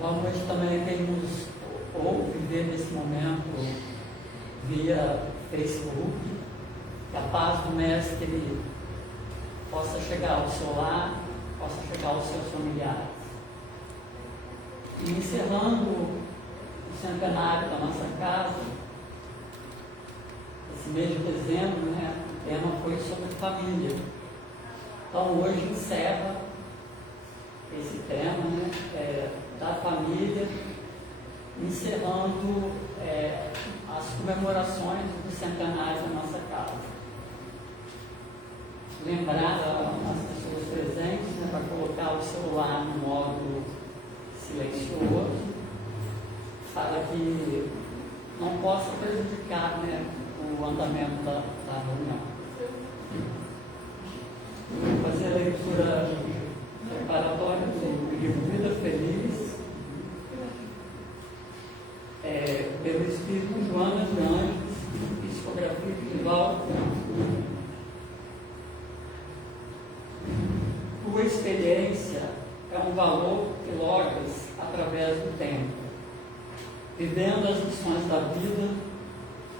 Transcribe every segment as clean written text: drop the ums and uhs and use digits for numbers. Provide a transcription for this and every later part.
Vamos também quem nos ouve ver nesse momento via Facebook, que a paz do Mestre possa chegar ao seu lar, possa chegar aos seus familiares. E encerrando o centenário da nossa casa, esse mês de dezembro, o tema foi sobre família. Então hoje encerra esse tema da família, encerrando as comemorações do centenário da nossa casa. Lembrar as pessoas presentes para colocar o celular no modo silencioso, para que não possa prejudicar o andamento da reunião. Vou fazer a leitura preparatória do livro Vida Feliz, pelo Espírito Joana de Anjos, psicografia de Divaldo. Tua experiência é um valor que logras através do tempo, vivendo as lições da vida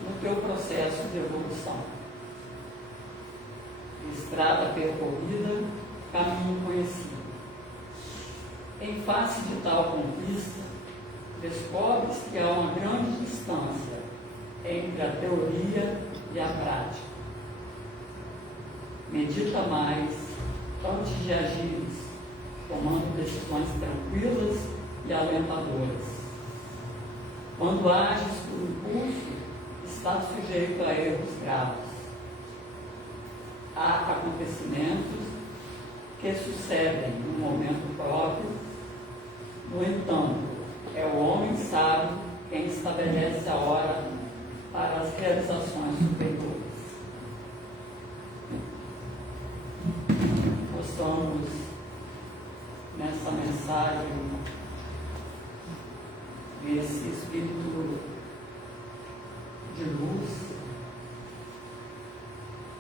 no teu processo de evolução. Estrada percorrida, caminho conhecido. Em face de tal conquista, descobres que há uma grande distância entre a teoria e a prática. Medita mais antes de agires, tomando decisões tranquilas e alentadoras. Quando ages por impulso, estás sujeito a erros graves. Há acontecimentos que sucedem no momento próprio. No entanto, é o homem sábio quem estabelece a hora para as realizações superiores. Possamos, nessa mensagem, desse Espírito de luz,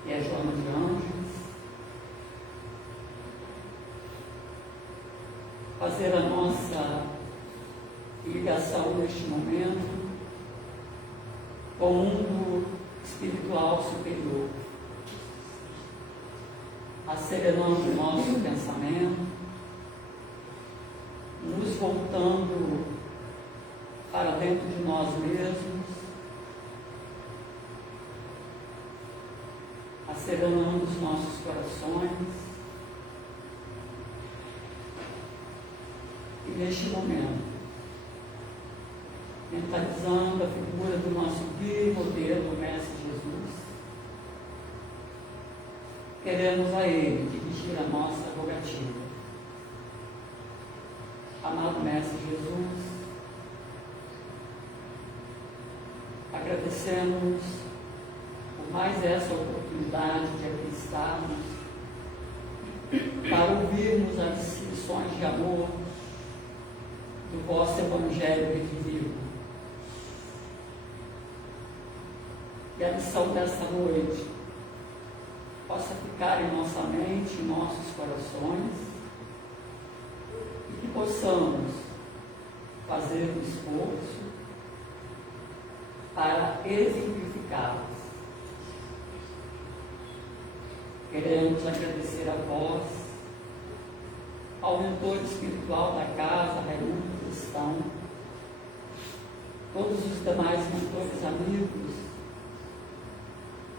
que é Joana de Anjos, fazer a nossa ligação neste momento com o mundo espiritual superior, acelerando o nosso pensamento, nos voltando para dentro de nós mesmos, acelerando os nossos corações. E neste momento, mentalizando a figura do nosso guia e modelo, o Mestre Jesus, queremos a Ele dirigir a nossa rogativa. Amado Mestre Jesus, agradecemos por mais essa oportunidade de aqui estarmos, para ouvirmos as lições de amor do vosso Evangelho vivo. E a lição desta noite possa ficar em nossa mente, em nossos corações, e que possamos fazer um esforço para exemplificá-las. Queremos agradecer a vós, ao mentor espiritual da casa, Raimundo Cristão, todos os demais mentores amigos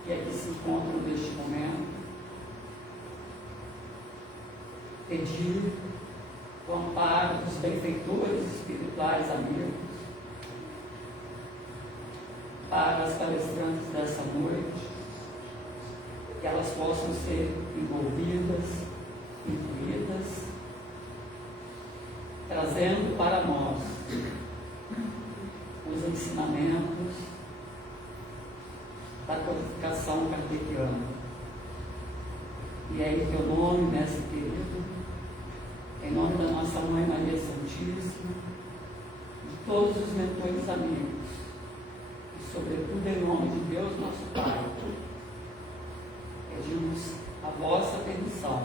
que aqui se encontram neste momento, pedir o amparo dos benfeitores espirituais amigos para as palestrantes dessa noite, que elas possam ser envolvidas, incluídas, trazendo para nós os ensinamentos da codificação kardeciana. E é em teu nome, Mestre querido, em nome da nossa Mãe Maria Santíssima, de todos os mentores amigos, e sobretudo em nome de Deus, nosso Pai, pedimos a vossa permissão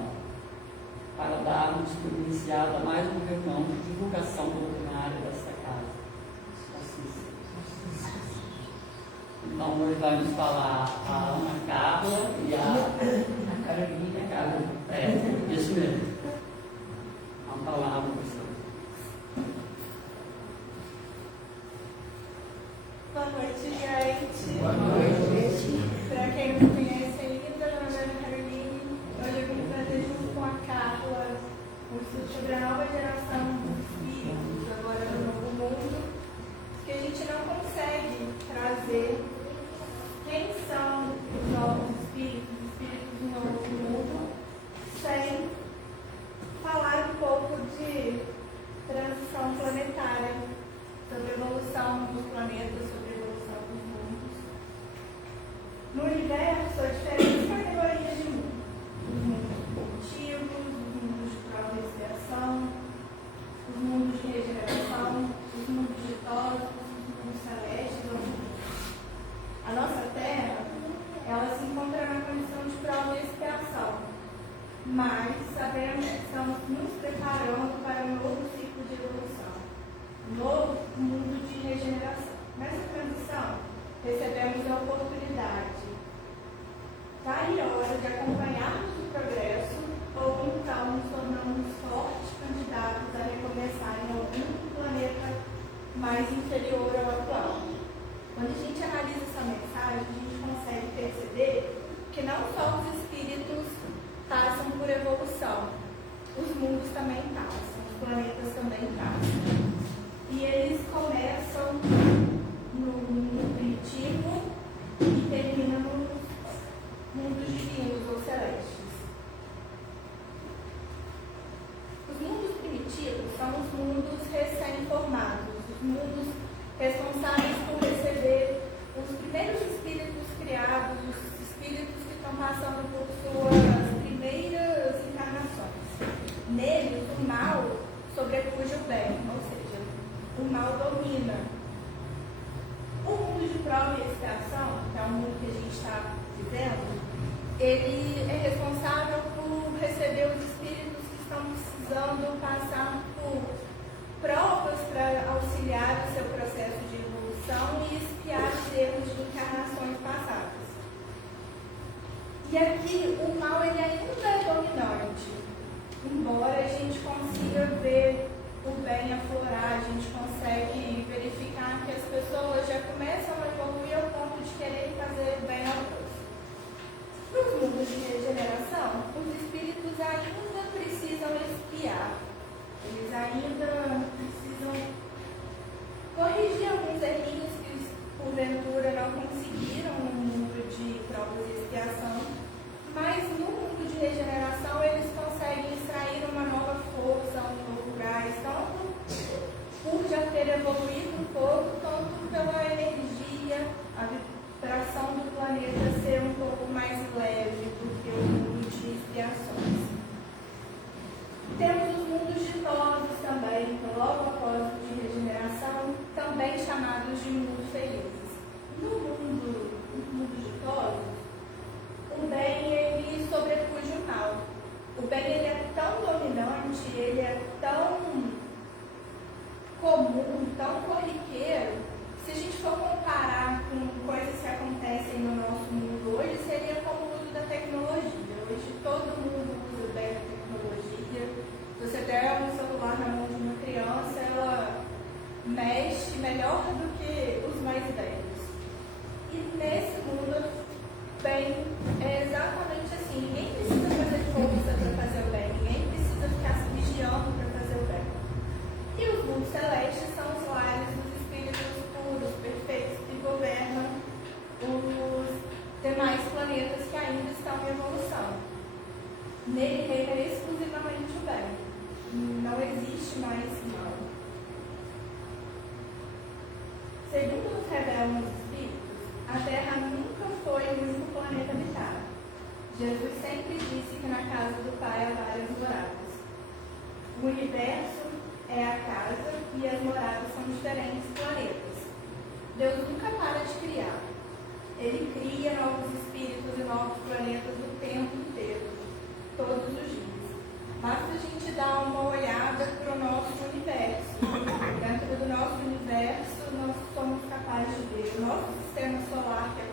para darmos por iniciada mais uma reunião de divulgação doutrinária hoje vai nos falar a Ana Carla e a Carolina. Isso mesmo. Uma palavra, professor. Boa noite, gente. Boa noite. Para quem não me conhece ainda, meu nome é Ana Carolina. Hoje eu vim trazer junto com a Carla um estudo sobre a nova geração dos espíritos, agora no novo mundo, que a gente não consegue trazer quem são os novos espíritos, os espíritos do novo mundo, sem falar um pouco de transição planetária, sobre a evolução dos planetas, sobre a evolução dos mundos. No universo, há diferentes categorias de mundo. Os mundos primitivos, os mundos de prova e expiação, os mundos de regeneração, os mundos ditosos, os mundos celestes. A nossa Terra, ela se encontra na condição de prova e expiação, mas sabemos que estamos nos preparando para um novo ciclo de evolução, um novo mundo de regeneração. Nessa transição, recebemos a oportunidade valiosa de acompanharmos o progresso ou então nos tornamos fortes candidatos a recomeçar em algum planeta mais inferior ao atual. Quando a gente analisa essa mensagem, a gente consegue perceber que não só os espíritos passam por evolução, os mundos também passam, os planetas também passam. E eles começam no mundo primitivo e terminam nos mundos divinos ou celestes. Os mundos primitivos são os mundos recém-formados, os mundos responsáveis por receber os primeiros espíritos criados, os espíritos que estão passando por suas primeiras encarnações. Neles, o mal sobrepuja o bem, ou seja, o mal domina. O mundo de prova e expiação, que é o mundo que a gente está vivendo, ele é responsável por receber os espíritos que estão precisando passar por provas para auxiliar o seu processo de evolução e expiar os erros de encarnações passadas. E aqui o mal ele ainda é dominante, embora a gente consiga ver o bem aflorar, a gente consegue verificar que as pessoas já começam a evoluir ao ponto de querer fazer bem ao próximo. Nos mundos de regeneração, os espíritos ainda precisam expiar. Eles ainda precisam corrigir alguns errinhos que, porventura, não conseguiram no mundo de provas e expiação, mas no mundo de regeneração eles conseguem extrair uma nova força, um novo gás, tanto por já ter evoluído um pouco, tanto pela energia, a vibração do planeta ser um pouco mais leve do que o mundo de expiações. Temos os mundos ditosos também, logo após o de regeneração, também chamados de mundos felizes. No mundo ditoso, o bem ele sobrepuja o mal. O bem ele é tão dominante, ele é tão comum, tão corriqueiro, se a gente for comparar com coisas que acontecem no nosso mundo hoje, seria como o uso da tecnologia. Hoje todo mundo usa bem a tecnologia. Se você der um celular na mão de uma criança, ela mexe melhor do que os mais velhos. E nesse mundo, bem, é exatamente assim. Ninguém precisa fazer força para fazer o bem, ninguém precisa ficar se vigiando para fazer o bem. E os mundos celestes são os lares dos espíritos puros, perfeitos, que governam os demais planetas que ainda estão em evolução. Nele reina exclusivamente o bem. Não existe mais mal. Segundo nos revelam os Espíritos, a Terra nunca foi o único planeta habitado. Jesus sempre disse que na casa do Pai há várias moradas. O universo é a casa e as moradas são diferentes planetas. Deus nunca para de criar. Ele cria novos espíritos e novos planetas o tempo inteiro, todos os dias. Basta a gente dar uma olhada para o nosso universo. Dentro do nosso universo, nós somos capazes de ver o nosso sistema solar, que é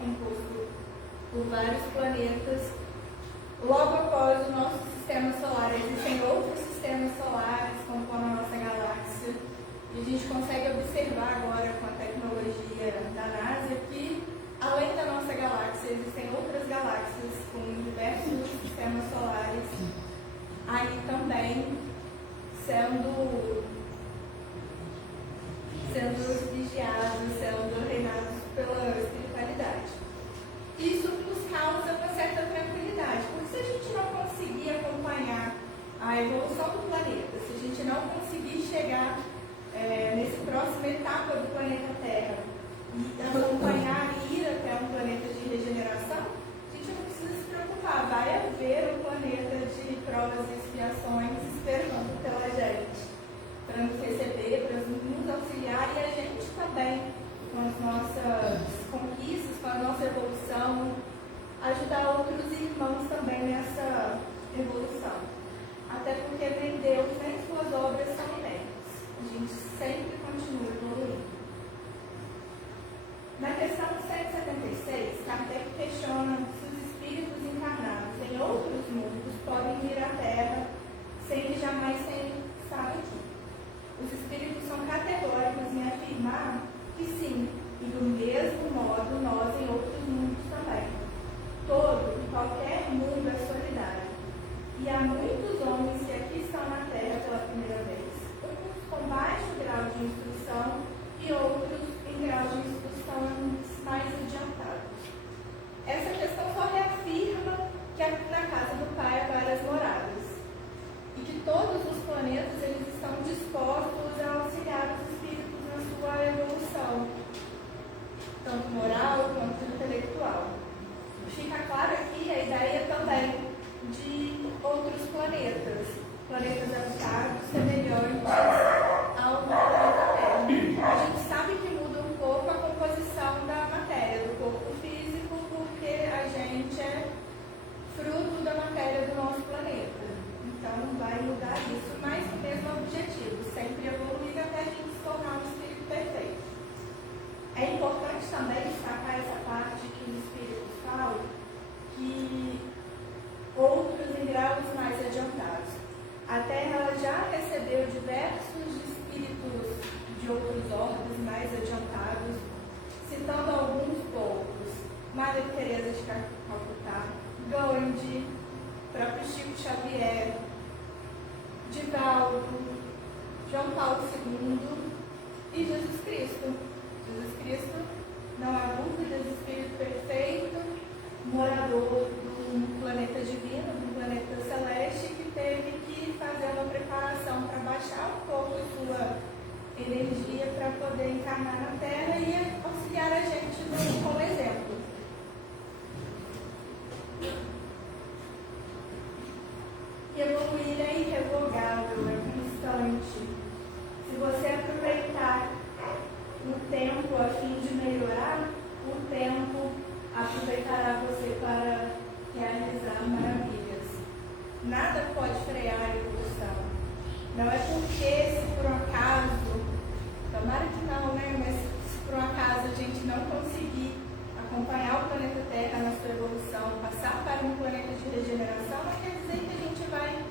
próxima etapa do planeta Terra e acompanhar e ir até um planeta de regeneração, a gente não precisa se preocupar. Vai haver um planeta de provas e expiações esperando pela gente, para nos receber, para nos auxiliar, e a gente também, com as nossas conquistas, com a nossa evolução, ajudar outros irmãos também nessa evolução. Até porque nem Deus, nem suas obras são inéditas. A gente sempre continua evoluindo. Na questão 176, Kardec questiona se os espíritos encarnados em outros mundos podem vir à Terra sem que jamais tenham estado aqui. Os espíritos são categóricos em afirmar que sim, e do mesmo modo nós em outros mundos também. Todo e qualquer mundo é solidário. E há muitos homens que aqui estão na Terra pela primeira vez, uns com baixo grau de instrução e outros em grau de instrução mais adiantados. Essa questão só reafirma que aqui na casa do Pai há várias moradas e que todos os planetas eles estão dispostos a auxiliar os espíritos na sua evolução, tanto moral quanto intelectual. Fica claro aqui a ideia também de outros planetas habitados semelhantes ao planeta Terra. A gente sabe que muda um pouco a composição da matéria, do corpo físico, porque a gente é fruto da matéria do nosso planeta. Então vai mudar isso, mas o mesmo objetivo, sempre evoluir até a gente se tornar um espírito perfeito. É importante também destacar essa parte que os espíritos falam, que outros em graus mais adiantados. A Terra ela já recebeu diversos espíritos de outros ordens mais adiantados, citando alguns poucos: Madre Teresa de Calcutá, Gandhi, próprio Chico Xavier, Divaldo, João Paulo II e Jesus Cristo. Jesus Cristo, não há dúvidas, espírito perfeito, morador do planeta divino, do planeta celeste, que teve que fazer uma preparação para baixar um pouco sua energia para poder encarnar na Terra e auxiliar a gente com o exemplo. Evoluir é irrevogável, é constante. Se você aproveitar o tempo a fim de melhorar, o tempo aproveitará você para realizar maravilhas. Nada pode frear a evolução. Não é porque, se por um acaso, tomara que não, né? Mas se por um acaso a gente não conseguir acompanhar o planeta Terra na sua evolução, passar para um planeta de regeneração, não quer dizer que a gente vai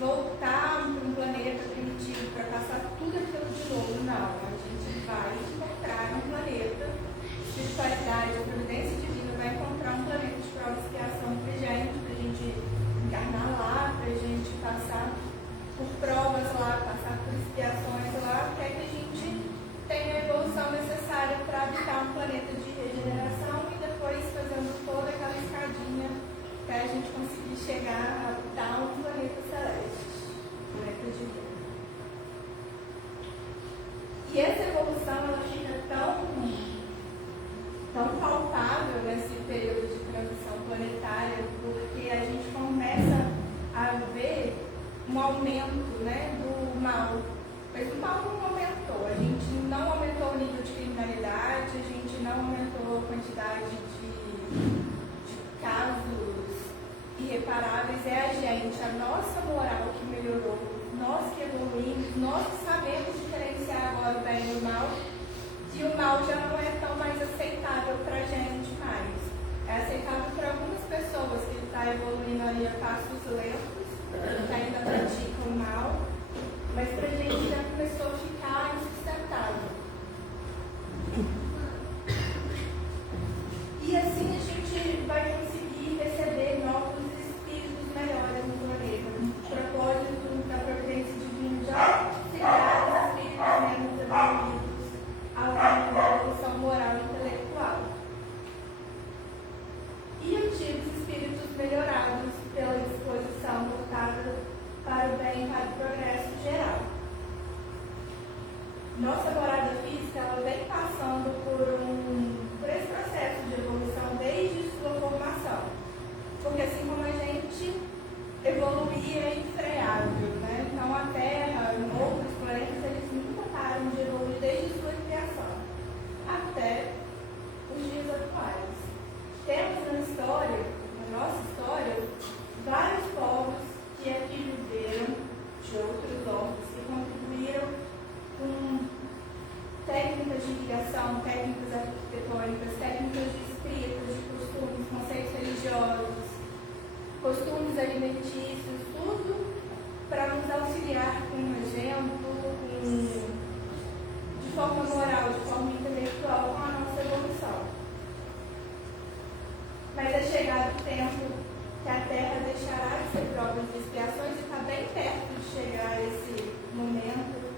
voltar para um planeta primitivo para passar tudo aquilo de novo. Não, a gente vai encontrar um planeta de espiritualidade, a providência divina vai encontrar um planeta de prova e expiação para a gente encarnar lá, para a gente passar por provas lá, passar por expiações lá, até que a gente tenha a evolução necessária para habitar um planeta de regeneração e depois fazendo toda aquela escadinha para a gente conseguir chegar a habitar um planeta celeste, um planeta divino. E essa evolução ela fica tão palpável nesse período de transição planetária, porque a gente começa a ver um aumento, né, do mal. Mas o mal não aumentou, a gente não aumentou o nível de criminalidade, a gente não aumentou a quantidade de casos irreparáveis. É a gente, a nossa moral que melhorou, nós que evoluímos, nós que sabemos diferenciar agora o bem e o mal, e o mal já não é tão mais aceitável para a gente mais. É aceitável para algumas pessoas que estão evoluindo ali a passos lentos, que ainda praticam o mal, mas para a gente já começou a ficar insustentável. E assim a gente vai conseguir receber novos espíritos melhores no planeta, o propósito da providência divina de auxiliar os espíritos menos evoluídos ao longo da evolução moral e intelectual. E antigos espíritos melhorados pela disposição voltada para o bem e para o progresso geral. Nossa morada física espíritos ela vem passando por esse processo de evolução desde sua formação. Porque assim como a gente evoluía é infreável, né? Então a Terra, outros planetas, eles nunca param de evoluir desde sua criação até os dias atuais. Temos na história, na nossa história, vários povos que aqui viveram de outros povos, que contribuíram com técnicas de irrigação, técnicas arquitetônicas, técnicas de escrita, de costumes, conceitos religiosos, costumes alimentícios, tudo para nos auxiliar com um exemplo, de forma moral, de forma intelectual, com a nossa evolução. Mas é chegado o tempo que a Terra deixará de ser provas de expiações e está bem perto de chegar esse momento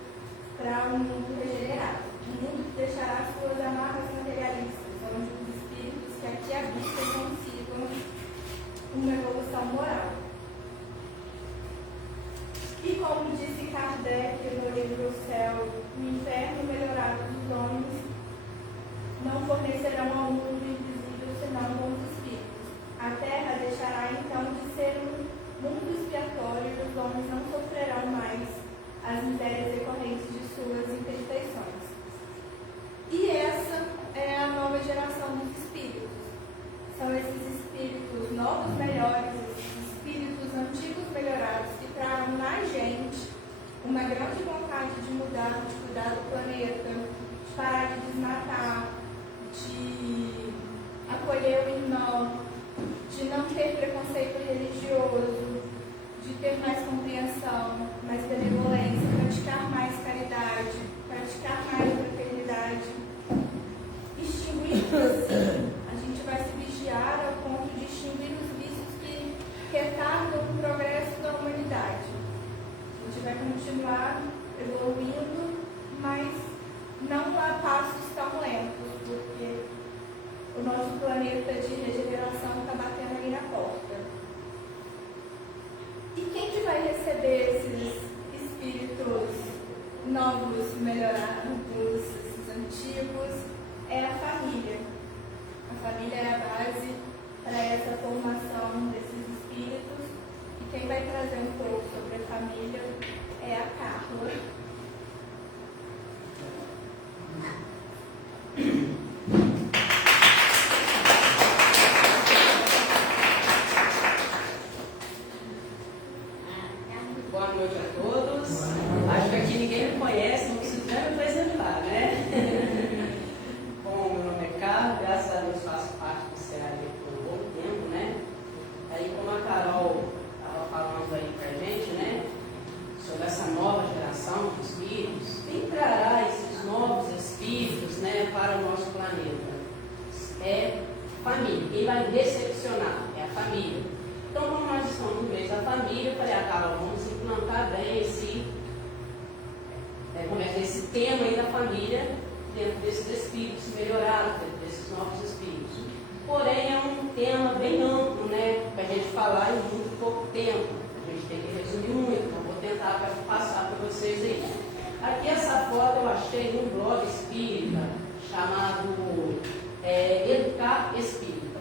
para um mundo regenerado. Um mundo que deixará suas amarras materialistas, onde os espíritos que aqui habitam consigam uma evolução moral. E como disse Kardec no livro O Céu, o inferno melhorado dos homens não fornecerão ao mundo invisível senão bons espíritos. A Terra deixará então de ser um mundo expiatório e os homens não sofrerão mais as misérias decorrentes de suas imperfeições. E essa é a nova geração dos espíritos. São esses espíritos novos, melhores, esses espíritos antigos melhorados que trarão na gente uma grande vontade de mudar, de cuidar do planeta, de parar de desmatar, de acolher o irmão, de não ter preconceito religioso, de ter mais compreensão, mais benevolência, praticar mais caridade, praticar mais fraternidade. Extinguindo assim, a gente vai se vigiar ao ponto de extinguir os vícios que retardam o progresso da humanidade. A gente vai continuar evoluindo, mas não a passos tão lentos, porque o nosso planeta de regeneração está batendo ali na porta. E quem que vai receber esses espíritos novos, melhorados, esses antigos? É a família. A família é a base para essa formação desses espíritos. E quem vai trazer um pouco sobre a família é a Carla. Boa noite a todos. Acho que aqui ninguém me conhece, não preciso nem me apresentar, né? Bom, meu nome é Carlos, graças a Deus faço parte do CEAD por um bom tempo, né? Aí, como a Carol estava falando aí pra gente, né? Sobre essa nova geração de espíritos, quem trará esses novos espíritos, né, para o nosso planeta? É família. Quem vai decepcionar é a família. Então, como nós estamos no meio da família, eu falei, Carol, vamos implantar bem esse tema aí da família dentro desses espíritos melhorados, dentro desses novos espíritos. Porém, é um tema bem amplo, né, para a gente falar em muito pouco tempo. A gente tem que resumir muito, então vou tentar passar para vocês aí. Aqui essa foto eu achei num blog espírita chamado Educar Espírita.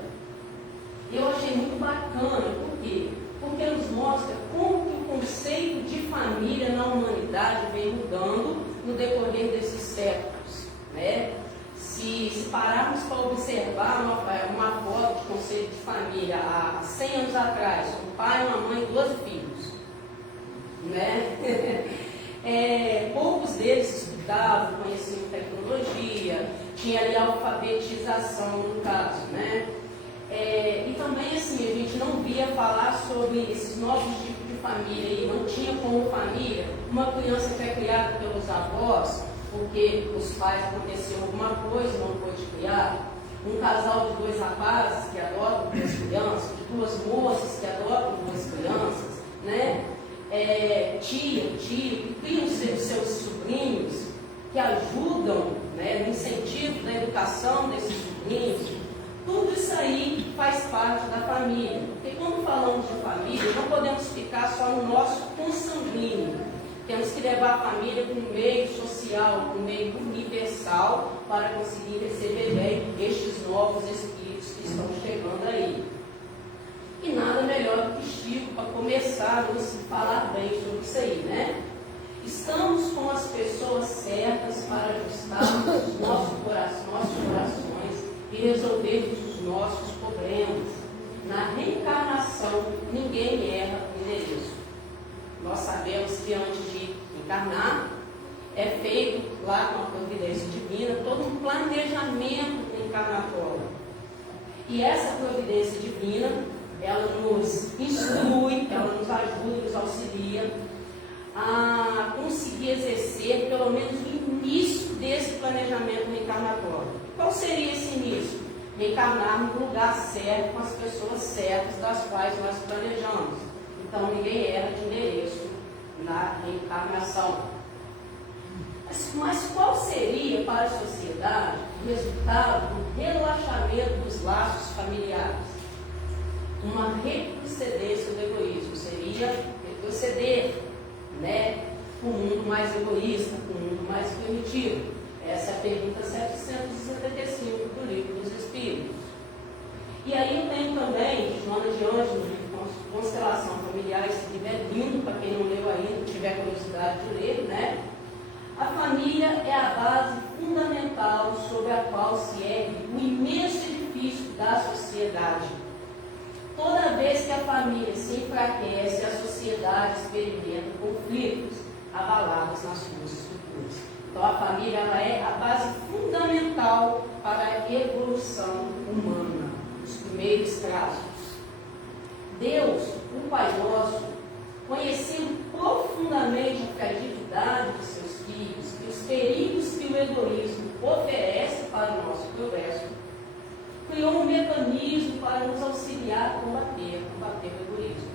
Eu achei muito bacana, por quê? Porque nos mostra como que o conceito de família na humanidade vem mudando no decorrer desses séculos, né? Se pararmos para observar uma foto de conceito de família há 100 anos atrás, um pai, uma mãe e 12 filhos, né? Poucos deles estudavam, conheciam tecnologia, tinha ali a alfabetização no caso, né? E também assim, a gente não via falar sobre esses novos tipos de família e não tinha como família uma criança que é criada pelos avós, porque os pais aconteceu alguma coisa, não pôde criar, um casal de 2 rapazes que adotam 2 crianças, de 2 moças que adotam 2 crianças, né? Tio, que criam seus sobrinhos, que ajudam, né, no incentivo da educação desses sobrinhos. Tudo isso aí faz parte da família, porque quando falamos de família, não podemos ficar só no nosso consanguíneo. Temos que levar a família para o meio social social, um meio universal para conseguir receber bem estes novos espíritos que estão chegando aí. E nada melhor do que Chico para começar a nos falar bem sobre isso aí, né? Estamos com as pessoas certas para ajustarmos os nossos corações e resolvermos os nossos problemas. Na reencarnação, ninguém erra o endereço. Nós sabemos que antes de encarnar, é feito lá com a providência divina todo um planejamento encarnatório. E essa providência divina, ela nos instrui, ela nos ajuda, nos auxilia a conseguir exercer pelo menos o início desse planejamento reencarnatório. Qual seria esse início? Reencarnar no lugar certo, com as pessoas certas das quais nós planejamos. Então ninguém erra de endereço na reencarnação. Mas qual seria para a sociedade o resultado do relaxamento dos laços familiares? Uma retrocedência do egoísmo. Seria retroceder, né? Um mundo mais egoísta, um mundo mais primitivo. Essa é a pergunta 775 do Livro dos Espíritos. E aí eu tenho também, Joana de Anjos, no livro Constelação Familiar, esse livro é lindo para quem não leu ainda, tiver curiosidade de ler, né? A família é a base fundamental sobre a qual se ergue o imenso edifício da sociedade. Toda vez que a família se enfraquece, a sociedade experimenta conflitos abalados nas suas estruturas. Então a família ela é a base fundamental para a evolução humana, os primeiros traços. Deus, o Pai Nosso, conhecendo profundamente a fragilidade de seus filhos e os perigos que o egoísmo oferece para o nosso progresso, criou um mecanismo para nos auxiliar a combater o egoísmo.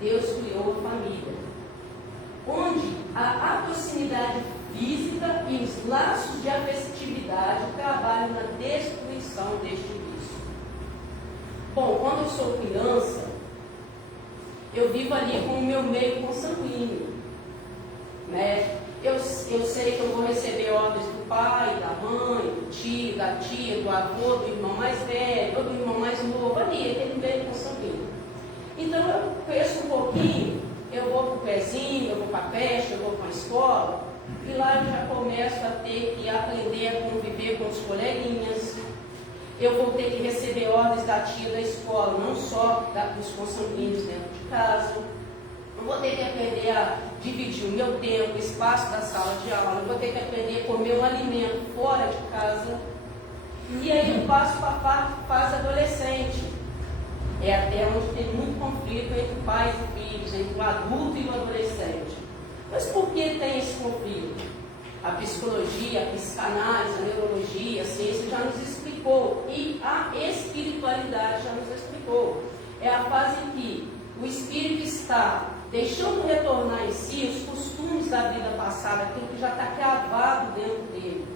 Deus criou a família, onde a proximidade física e os laços de afetividade trabalham na destruição deste vício. Bom, quando eu sou criança, eu vivo ali com o meu meio consanguíneo, né? Eu sei que eu vou receber ordens do pai, da mãe, do tio, da tia, do avô, do irmão mais velho, ou do irmão mais novo, ali, aquele meio consanguíneo. Então eu cresço um pouquinho, eu vou para o pezinho, eu vou para a creche, eu vou para a escola, e lá eu já começo a ter que aprender a conviver com os coleguinhas. Eu vou ter que receber ordens da tia da escola, não só dos consanguíneos dentro de casa. Eu vou ter que aprender a dividir o meu tempo, o espaço da sala de aula. Eu vou ter que aprender a comer um alimento fora de casa. E aí eu passo para a fase adolescente. É até onde tem muito conflito entre pais e filhos, entre o adulto e o adolescente. Mas por que tem esse conflito? A psicologia, a psicanálise, a neurologia, a ciência já nos explicou. E a espiritualidade já nos explicou. É a fase em que o espírito está deixando retornar em si os costumes da vida passada, aquilo que já está cravado dentro dele.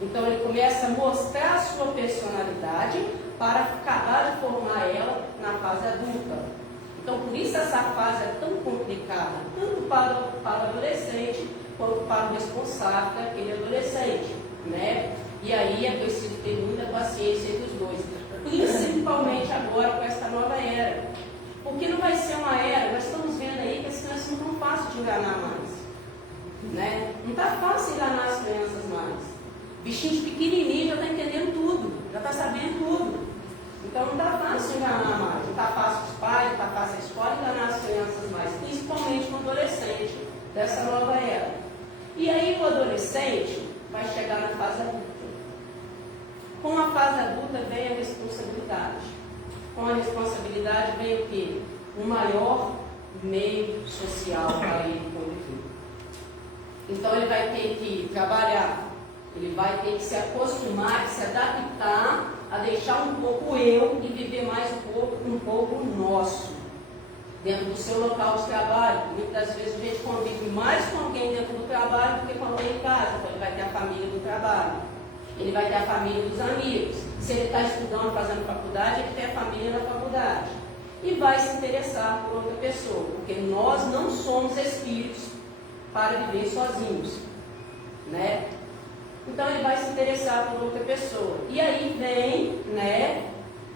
Então ele começa a mostrar a sua personalidade para acabar de formar ela na fase adulta. Então por isso essa fase é tão complicada, tanto para o adolescente, quanto para o responsável daquele adolescente, né? E aí é preciso ter muita paciência entre os dois, principalmente agora com esta nova era. Porque não vai ser uma era, nós estamos vendo aí que as crianças não estão fáceis de enganar mais, né? Não está fácil enganar as crianças mais. Bichinho de pequenininho já está entendendo tudo, já está sabendo tudo. Então não está fácil enganar mais, não está fácil os pais, não está fácil a escola enganar as crianças mais, principalmente no adolescente dessa nova era. E aí o adolescente vai chegar na fase adulta. Com a fase adulta vem a responsabilidade. Com a responsabilidade vem o quê? Um maior meio social para ele conviver. Então ele vai ter que trabalhar, ele vai ter que se acostumar, se adaptar a deixar um pouco eu e viver mais um pouco o nosso, dentro do seu local de trabalho. Muitas vezes a gente convive mais com alguém dentro do trabalho do que com alguém em casa. Então ele vai ter a família do trabalho, ele vai ter a família dos amigos. Se ele está estudando, fazendo faculdade, ele tem a família na faculdade. E vai se interessar por outra pessoa, porque nós não somos espíritos para viver sozinhos. né? Então ele vai se interessar por outra pessoa. E aí vem, né,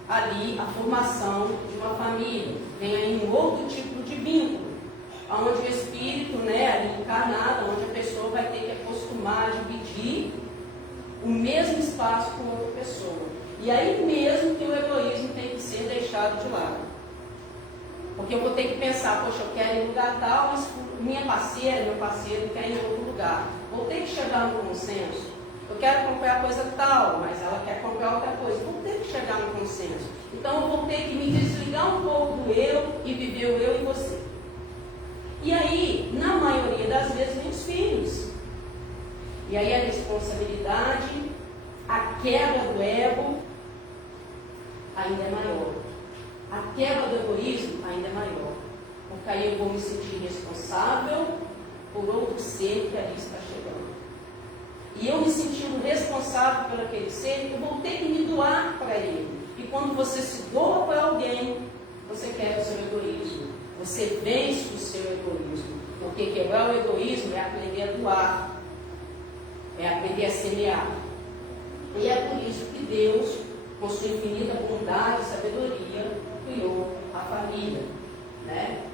ali a formação de uma família. Vem aí um outro tipo de vínculo, onde o espírito, né, ali encarnado, onde a pessoa vai ter que acostumar a dividir o mesmo espaço com outra pessoa. E aí mesmo que o egoísmo tem que ser deixado de lado. Porque eu vou ter que pensar, poxa, eu quero ir em lugar tal, mas minha parceira, meu parceiro quer ir em outro lugar. Vou ter que chegar no consenso. Eu quero comprar coisa tal, mas ela quer comprar outra coisa. Vou ter que chegar no consenso. Então eu vou ter que me desligar um pouco do eu e viver o eu e você. E aí, na maioria das vezes, vem os filhos. E aí a responsabilidade, a quebra do ego ainda é maior. A quebra do egoísmo ainda é maior. Porque aí eu vou me sentir responsável por outro ser que ali está chegando. E eu me sentindo responsável por aquele ser, eu vou ter que me doar para ele. E quando você se doa para alguém, você quebra o seu egoísmo. Você vence o seu egoísmo. Porque quebrar o egoísmo é aprender a doar. É aprender a semear. E é por isso que Deus, com sua infinita bondade e sabedoria, criou a família, né?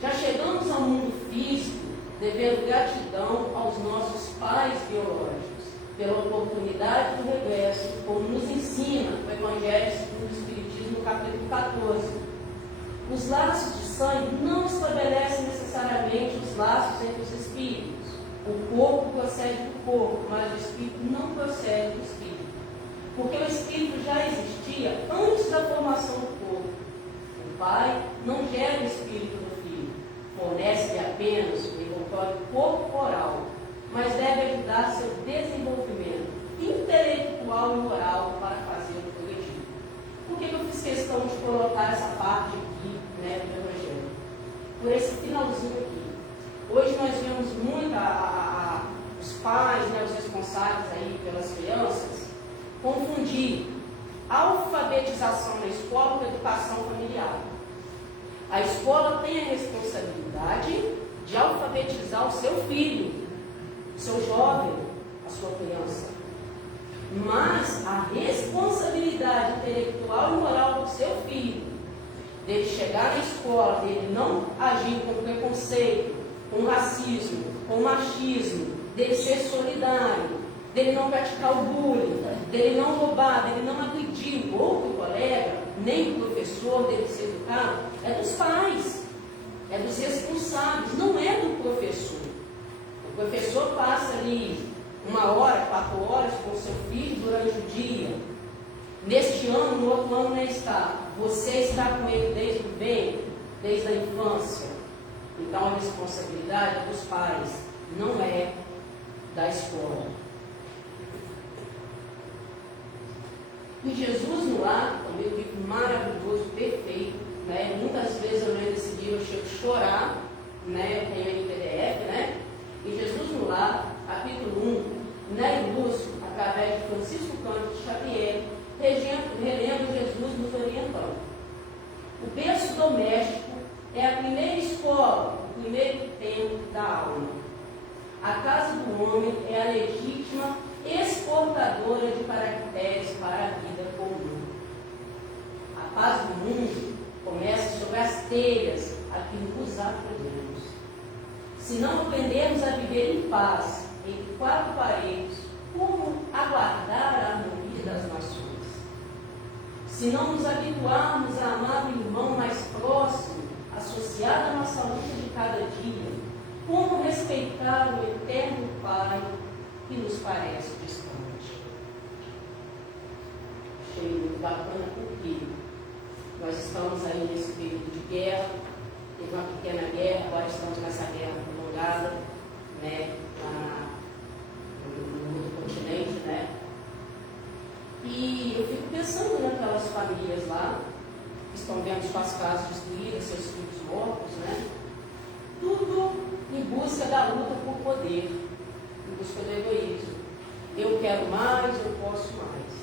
Já chegamos ao mundo físico devendo gratidão aos nossos pais biológicos pela oportunidade do regresso, como nos ensina o Evangelho segundo o Espiritismo, capítulo 14. Os laços de sangue não estabelecem necessariamente os laços entre os espíritos. O corpo procede do corpo, mas o espírito não procede do espírito. Porque o espírito já existia antes da formação do corpo. O pai não gera o espírito do filho, fornece-lhe apenas o envoltório corporal, mas deve ajudar seu desenvolvimento intelectual e moral para fazê-lo progredir. Por que eu fiz questão de colocar essa parte aqui, né, do Evangelho? Por esse finalzinho aqui. Hoje nós vemos muito os pais, né, os responsáveis aí pelas crianças, confundir alfabetização na escola com educação familiar. A escola tem a responsabilidade de alfabetizar o seu filho, o seu jovem, a sua criança. Mas a responsabilidade intelectual e moral do seu filho, dele chegar na escola, dele não agir com preconceito, com racismo, com machismo, dele ser solidário, dele não praticar o bullying, dele não roubar, dele não agredir o outro colega, nem o professor, dele ser educado, é dos pais, é dos responsáveis, não é do professor. O professor passa ali 1 hora, 4 horas com o seu filho durante o dia. Neste ano, no outro ano não está. Você está com ele desde o ventre, desde a infância. Então a responsabilidade é dos pais, não é da escola. E Jesus no lar, também um livro maravilhoso, perfeito, né? Muitas vezes eu leio esse livro, eu chego a chorar, né? Eu tenho aí em PDF, né? E Jesus no lar, capítulo 1, né? Ilustre, através de Francisco Cândido Xavier, relendo Jesus nos orientando. O berço doméstico é a primeira escola, o primeiro templo da alma. A casa do homem é a legítima exportadora de caracteres para a vida comum. A paz do mundo começa sobre as telhas a que nos acolhemos. Se não aprendermos a viver em paz, entre 4 paredes, como aguardar a harmonia das nações? Se não nos habituarmos a amar o irmão mais próximo, associado à nossa luta de cada dia, como respeitar o eterno Pai que nos parece distante? Achei muito bacana porque nós estamos aí nesse período de guerra, teve uma pequena guerra, agora estamos nessa guerra prolongada, né, no outro continente, né? E eu fico pensando naquelas famílias lá, que estão vendo suas casas destruídas, seus filhos mortos, né? Tudo em busca da luta por poder, em busca do egoísmo. Eu quero mais, eu posso mais.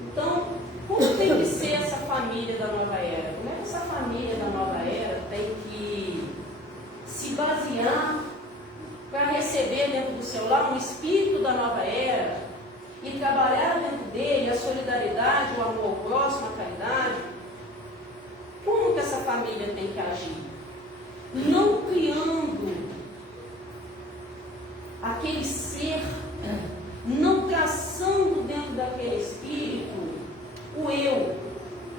Então, como tem que ser essa família da nova era? Como é que essa família da nova era tem que se basear para receber do seu lar um espírito da nova era e trabalhar dentro dele a solidariedade, o amor ao próximo, a caridade, como que essa família tem que agir? Não criando aquele ser, não traçando dentro daquele espírito o eu,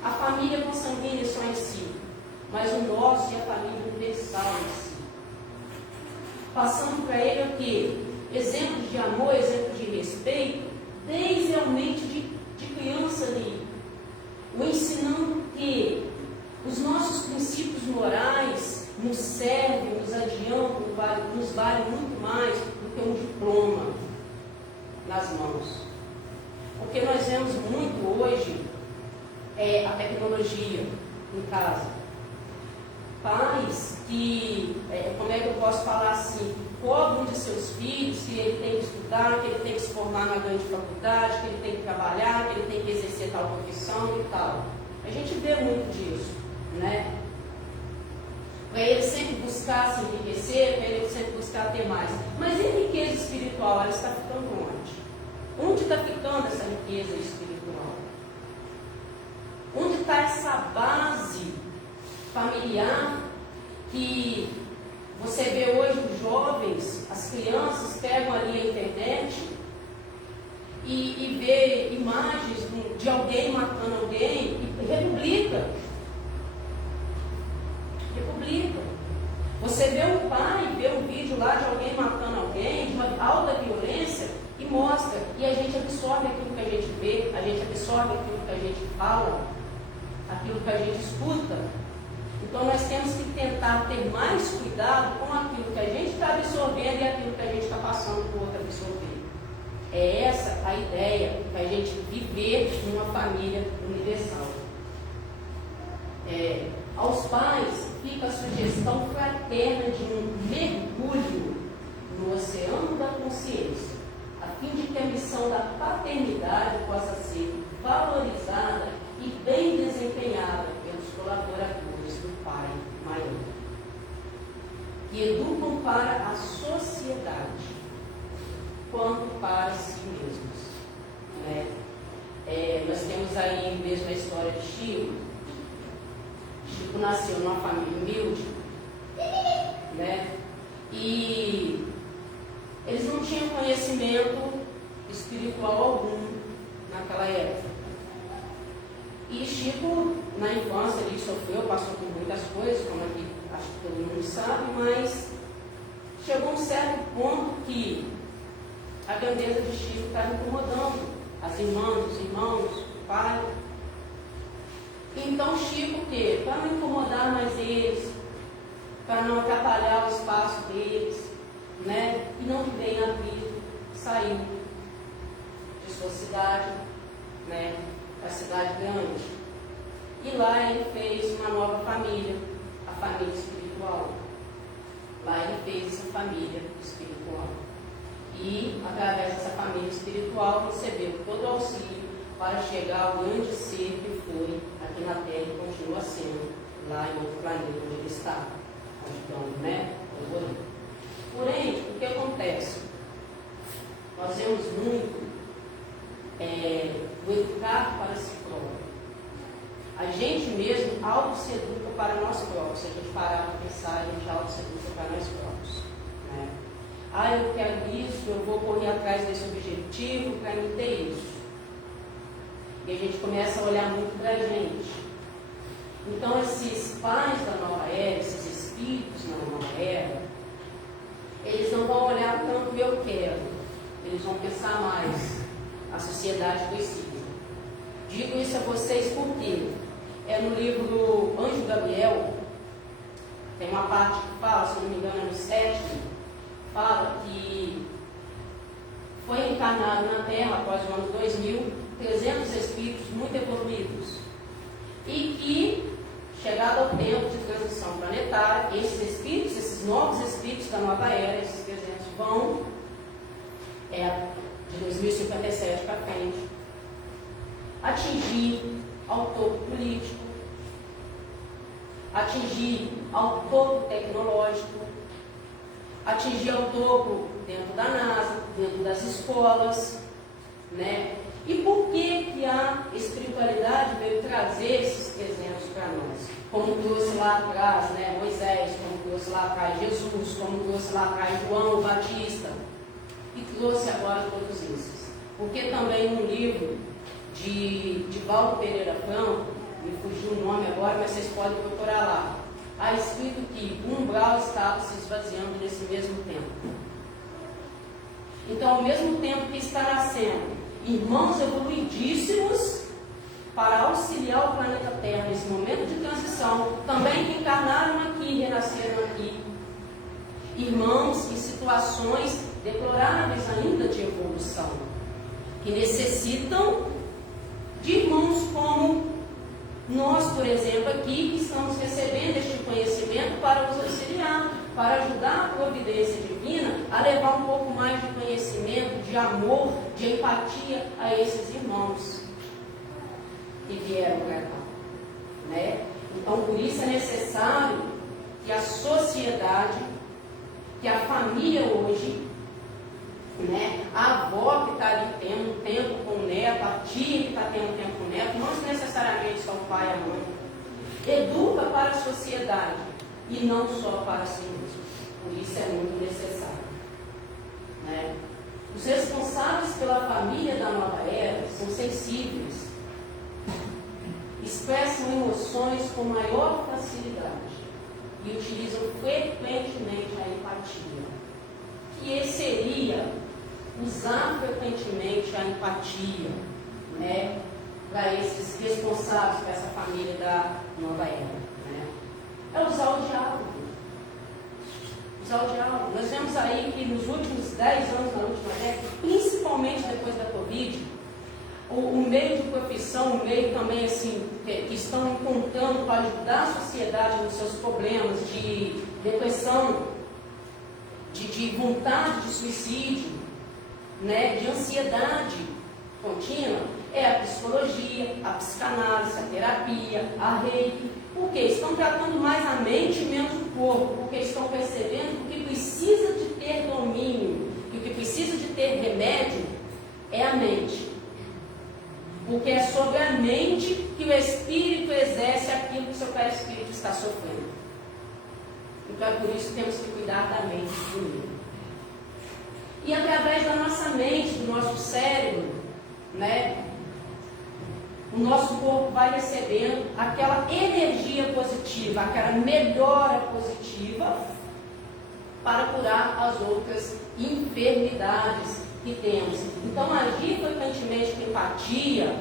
a família consanguínea só em si, mas o nosso e a família universal em si. Passando para ele o quê? Exemplos de amor, exemplos de respeito, desde realmente de criança ali. O ensinando que os nossos princípios morais nos servem, nos adiantam, nos valem muito mais do que um diploma nas mãos. Porque nós vemos muito hoje a tecnologia em casa. Pais que, como é que eu posso falar assim, cobram de seus filhos que ele tem que estudar, que ele tem que se formar na grande faculdade, que ele tem que trabalhar, que ele tem que exercer tal profissão e tal. A gente vê muito disso, né? Para ele sempre buscar se enriquecer, para ele sempre buscar ter mais. Mas e a riqueza espiritual, ela está ficando onde? Onde está ficando essa riqueza espiritual? Onde está essa base familiar que você vê hoje os jovens, as crianças pegam ali a internet e vê imagens de alguém matando alguém e republica. Você vê um pai, vê um vídeo lá de alguém matando alguém, de uma alta violência, e mostra. E a gente absorve aquilo que a gente vê, a gente absorve aquilo que a gente fala, aquilo que a gente escuta. Então nós temos que tentar ter mais cuidado com aquilo que a gente está absorvendo e aquilo que a gente está passando para o outro absorver. É essa a ideia para a gente viver numa família universal. Aos pais fica a sugestão fraterna de um mergulho no oceano da consciência, a fim de que a missão da paternidade possa ser valorizada e bem desempenhada pelos colaboradores do Pai Maior, que educam para a sociedade quanto para si mesmos. Né? Nós temos aí mesmo a história de Chico. Chico nasceu numa família humilde, né? E eles não tinham conhecimento espiritual algum naquela época. E Chico, na infância, ele sofreu, passou por muitas coisas, como aqui acho que todo mundo sabe, mas chegou um certo ponto que a grandeza de Chico estava incomodando as irmãs, os irmãos, o pai. Então Chico, para não incomodar mais eles, para não atrapalhar o espaço deles, né, e não viver na vida, saiu de sua cidade, né, para a cidade grande. E lá ele fez uma nova família, a família espiritual. Lá ele fez essa família espiritual. E, através dessa família espiritual, recebeu todo o auxílio para chegar ao grande ser que foi aqui na Terra e continua sendo lá em outro planeta onde ele está. Então, né? Porém, o que acontece? Nós vemos muito o educar para si próprio. A gente mesmo auto-se educa para nós próprios. Se a gente parar para pensar, a gente auto-se educa para nós próprios. Né? Eu quero isso, eu vou correr atrás desse objetivo para mim ter isso. E a gente começa a olhar muito para a gente. Então, esses pais da nova era, esses espíritos na nova era, eles não vão olhar tanto o eu quero, eles vão pensar mais, a sociedade precisa. Digo isso a vocês porque no livro Anjo Gabriel, tem uma parte que fala, se não me engano, no 7, fala que foi encarnado na Terra após o ano 2000, 300 espíritos muito evoluídos, e que, chegado ao tempo de transição planetária, esses espíritos, esses novos espíritos da nova era, esses 300 vão, de 2057 para frente, atingir ao topo político, atingir ao topo tecnológico, atingir ao topo dentro da NASA, dentro das escolas, né? E por que a espiritualidade veio trazer esses exemplos para nós? Como trouxe lá atrás, né, Moisés, como trouxe lá atrás Jesus, como trouxe lá atrás João Batista, e trouxe agora todos esses. Porque também num livro de Valdo Pereira Franco, me fugiu o nome agora, mas vocês podem procurar lá, há escrito que o umbral estava se esvaziando nesse mesmo tempo. Então, ao mesmo tempo que está nascendo irmãos evoluidíssimos para auxiliar o planeta Terra nesse momento de transição, também que encarnaram aqui, renasceram aqui, irmãos em situações deploráveis ainda de evolução, que necessitam de irmãos como nós, por exemplo, aqui, que estamos recebendo este conhecimento para os auxiliar, para ajudar a providência divina a levar um pouco mais de conhecimento, de amor, de empatia a esses irmãos que vieram para cá, né? Então, por isso é necessário que a sociedade, que a família hoje, né, a avó que está ali tendo um tempo com o neto, a tia que está tendo tempo com o neto, não necessariamente só o pai e a mãe, educa para a sociedade e não só para si mesmo. Por isso é muito necessário, né? Os responsáveis pela família da nova era são sensíveis, expressam emoções com maior facilidade e utilizam frequentemente a empatia, que seria usar frequentemente a empatia, né, para esses responsáveis por essa família da nova era, né? É usar o diálogo. Usar o diálogo. Nós vemos aí que nos últimos 10 anos, na última década, principalmente depois da Covid, o meio de profissão, o meio também assim, que estão encontrando para ajudar a sociedade nos seus problemas de depressão, de vontade de suicídio, né, de ansiedade contínua, é a psicologia, a psicanálise, a terapia, a reiki. Porque estão tratando mais a mente e menos o corpo, porque estão percebendo que o que precisa de ter domínio e o que precisa de ter remédio é a mente. Porque é sobre a mente que o espírito exerce aquilo que o seu perispírito está sofrendo. Então é por isso que temos que cuidar da mente primeiro. E através da nossa mente, do nosso cérebro, né, o nosso corpo vai recebendo aquela energia positiva, aquela melhora positiva para curar as outras enfermidades que temos. Então, agir frequentemente com empatia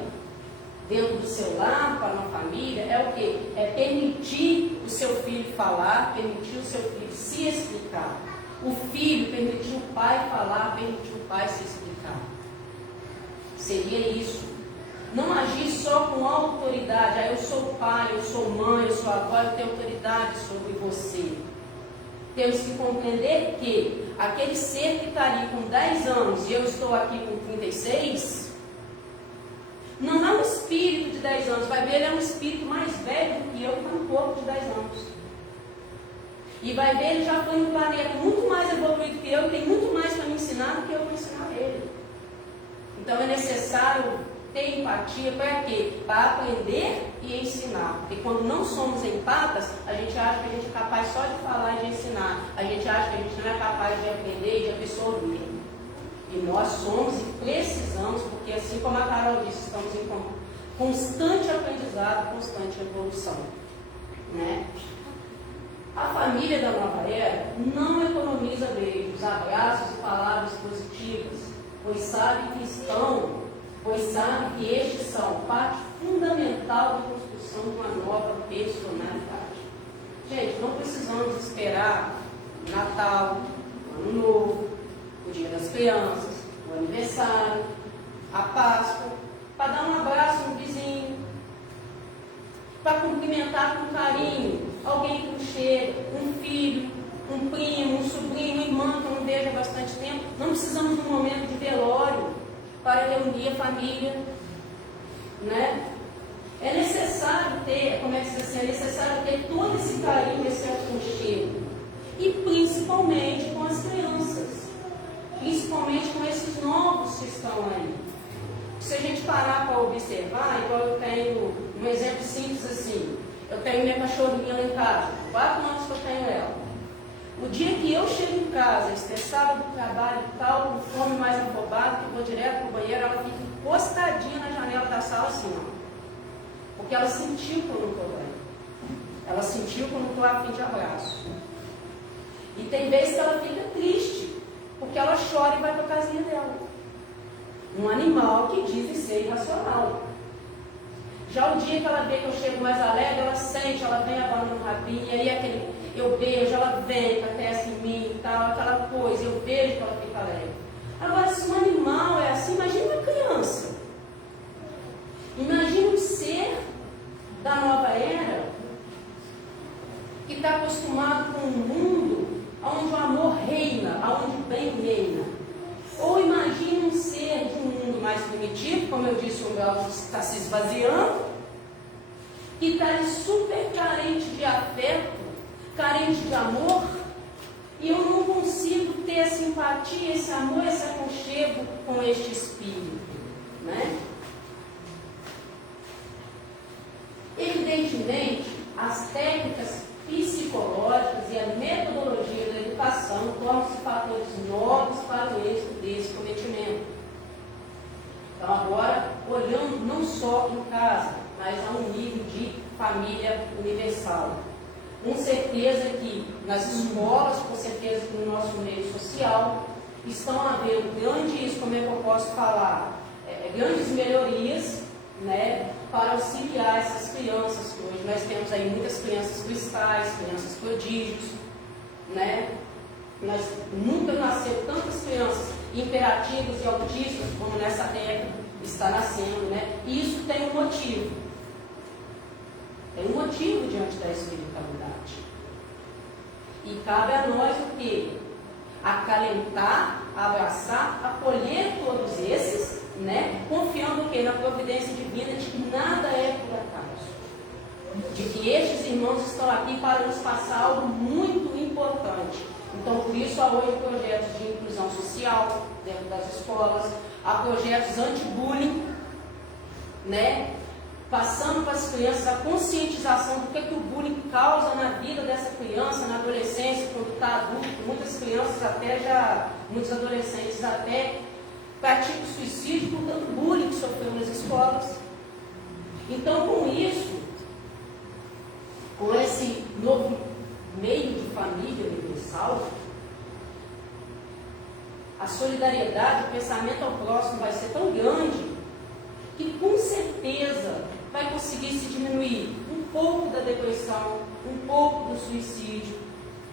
dentro do seu lar, para uma família, é o quê? É permitir o seu filho falar, permitir o seu filho se explicar. O filho permitir o pai falar, permitir o pai se explicar. Seria isso. Não agir só com autoridade. Ah, eu sou pai, eu sou mãe, eu sou avó, eu tenho autoridade sobre você. Temos que compreender que aquele ser que está ali com 10 anos e eu estou aqui com 36, não é um espírito de 10 anos. Vai ver, ele é um espírito mais velho do que eu, que está no corpo de 10 anos. E vai ver, ele já foi no planeta muito mais evoluído que eu, tem muito mais para me ensinar do que eu vou ensinar a ele. Então é necessário ter empatia para quê? Para aprender e ensinar. Porque quando não somos empatas, a gente acha que a gente é capaz só de falar e de ensinar. A gente acha que a gente não é capaz de aprender e de absorver. E nós somos e precisamos, porque assim como a Carol disse, estamos em constante aprendizado, constante evolução, né? A família da nova era não economiza beijos, abraços e palavras positivas, pois sabe que estes são parte fundamental da construção de uma nova personalidade. Gente, não precisamos esperar o Natal, o Ano Novo, o Dia das Crianças, o aniversário, a Páscoa, para dar um abraço no vizinho, para cumprimentar com carinho alguém que chega, um filho, um primo, um sobrinho, um irmão que eu não vejo há bastante tempo. Não precisamos de um momento de velório para reunir a família, né? É necessário ter, como é que se diz assim, é necessário ter todo esse carinho, esse aconchego, e principalmente com as crianças. principalmente com esses novos que estão aí. Se a gente parar para observar, igual eu tenho um exemplo simples assim, eu tenho minha cachorrinha lá em casa, 4 anos que eu tenho ela. O dia que eu chego em casa, estressada do trabalho e tal, com fome mais afobada, que eu vou direto pro banheiro, ela fica encostadinha na janela da sala assim, ó. Porque ela sentiu que eu não estou bem. Ela sentiu que eu não estou a fim de abraço. E tem vezes que ela fica triste, porque ela chora e vai para a casinha dela. Um animal que dizem ser irracional. Já o dia que ela vê que eu chego mais alegre, ela sente, ela vem abanando o rabinho, e aí eu beijo, ela vem, acontece em mim e tal, aquela coisa, eu vejo que ela fica alegre. Agora, se um animal é assim, imagina uma criança. Imagina um ser da nova era que está acostumado com um mundo onde o amor reina, onde o bem reina. Ou imagine um ser de um mundo mais primitivo, como eu disse, o meu está se esvaziando, que está super carente de afeto, carente de amor, e eu não consigo ter a simpatia, esse amor, esse aconchego com este espírito, né? Evidentemente, as técnicas psicológicas e a metodologia da educação tornam-se fatores novos para o êxito desse cometimento. Então, agora, olhando não só em casa, mas a um nível de família universal. Com certeza que nas escolas, com certeza que no nosso meio social, estão havendo grandes, como é que eu posso falar, grandes melhorias, né, para auxiliar essas crianças, que hoje nós temos aí muitas crianças cristais, crianças prodígios, né? Nunca nasceu tantas crianças imperativas e autistas como nessa década está nascendo, né? E isso tem um motivo. Tem um motivo diante da espiritualidade. E cabe a nós o quê? Acalentar, abraçar, acolher todos esses, né? Confiando o quê? Na providência divina de que nada é por acaso. De que estes irmãos estão aqui para nos passar algo muito importante. Então, por isso, há hoje projetos de inclusão social dentro das escolas, há projetos anti-bullying, né? Passando para as crianças a conscientização do que o bullying causa na vida dessa criança, na adolescência, quando está adulto. Muitas crianças muitos adolescentes até praticam suicídio por tanto bullying que sofreu nas escolas. Então, com isso, com esse novo meio de família universal, a solidariedade, o pensamento ao próximo vai ser tão grande que com certeza vai conseguir se diminuir um pouco da depressão, um pouco do suicídio,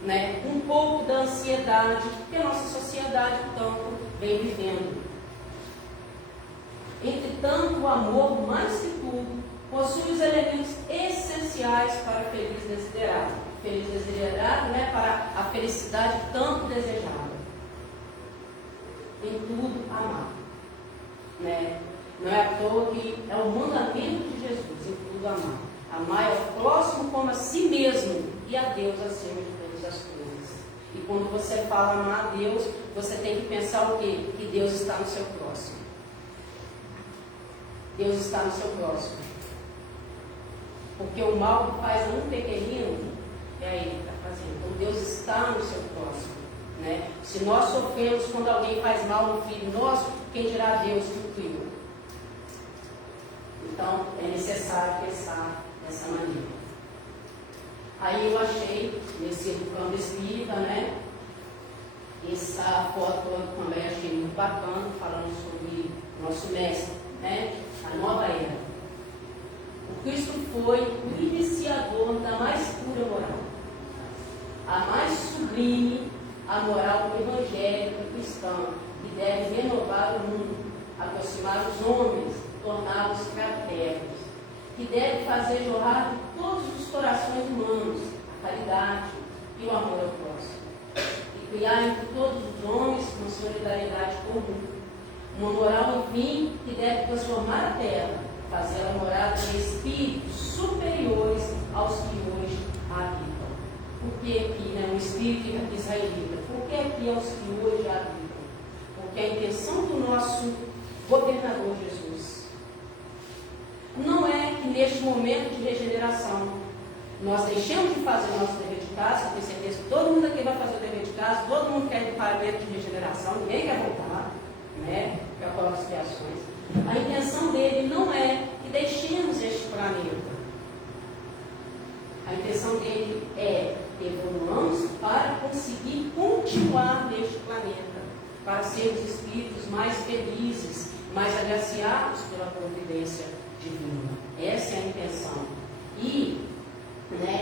né? Um pouco da ansiedade que a nossa sociedade tanto vem vivendo. Entretanto, o amor, mais que tudo, possui os elementos essenciais para o feliz desiderado. Feliz desiderado, né? Para a felicidade tanto desejada. Em tudo, amar. Né? Não é à toa que é o mandamento de Jesus, em tudo amar. Amar ao próximo como a si mesmo e a Deus acima de todas as coisas. E quando você fala amar a Deus, você tem que pensar o quê? Que Deus está no seu próximo. Deus está no seu próximo. Porque o mal que faz a um pequenino, é Ele que está fazendo. Então Deus está no seu próximo. Né? Se nós sofremos quando alguém faz mal no filho nosso, quem dirá Deus que o criou? Então é necessário pensar dessa maneira. Aí eu achei, nesse Educando Espírita, né? Essa foto eu também achei muito bacana, falando sobre o nosso mestre, né? A nova era. O Cristo foi o iniciador da mais pura moral, a mais sublime, a moral evangélica cristã, que deve renovar o mundo, aproximar os homens, torná-los fraternos, que deve fazer jorrar de todos os corações humanos a caridade e o amor ao próximo, e criar entre todos os homens uma solidariedade comum. Uma moral, enfim, que deve transformar a terra, fazê-la morada de espíritos superiores aos que hoje a habitam. Por que aqui, né, um espírito israelita? Por que aqui aos que hoje a habitam? Porque a intenção do nosso governador Jesus não é que neste momento de regeneração nós deixemos de fazer o nosso dever de casa. Eu tenho certeza que todo mundo aqui vai fazer o dever de casa, todo mundo quer ir para o momento de regeneração, ninguém quer voltar, né, para as expiações. A intenção dele não é que deixemos este planeta. A intenção dele é evoluamos para conseguir continuar neste planeta, para sermos espíritos mais felizes, mais agraciados pela providência divina. Essa é a intenção. E,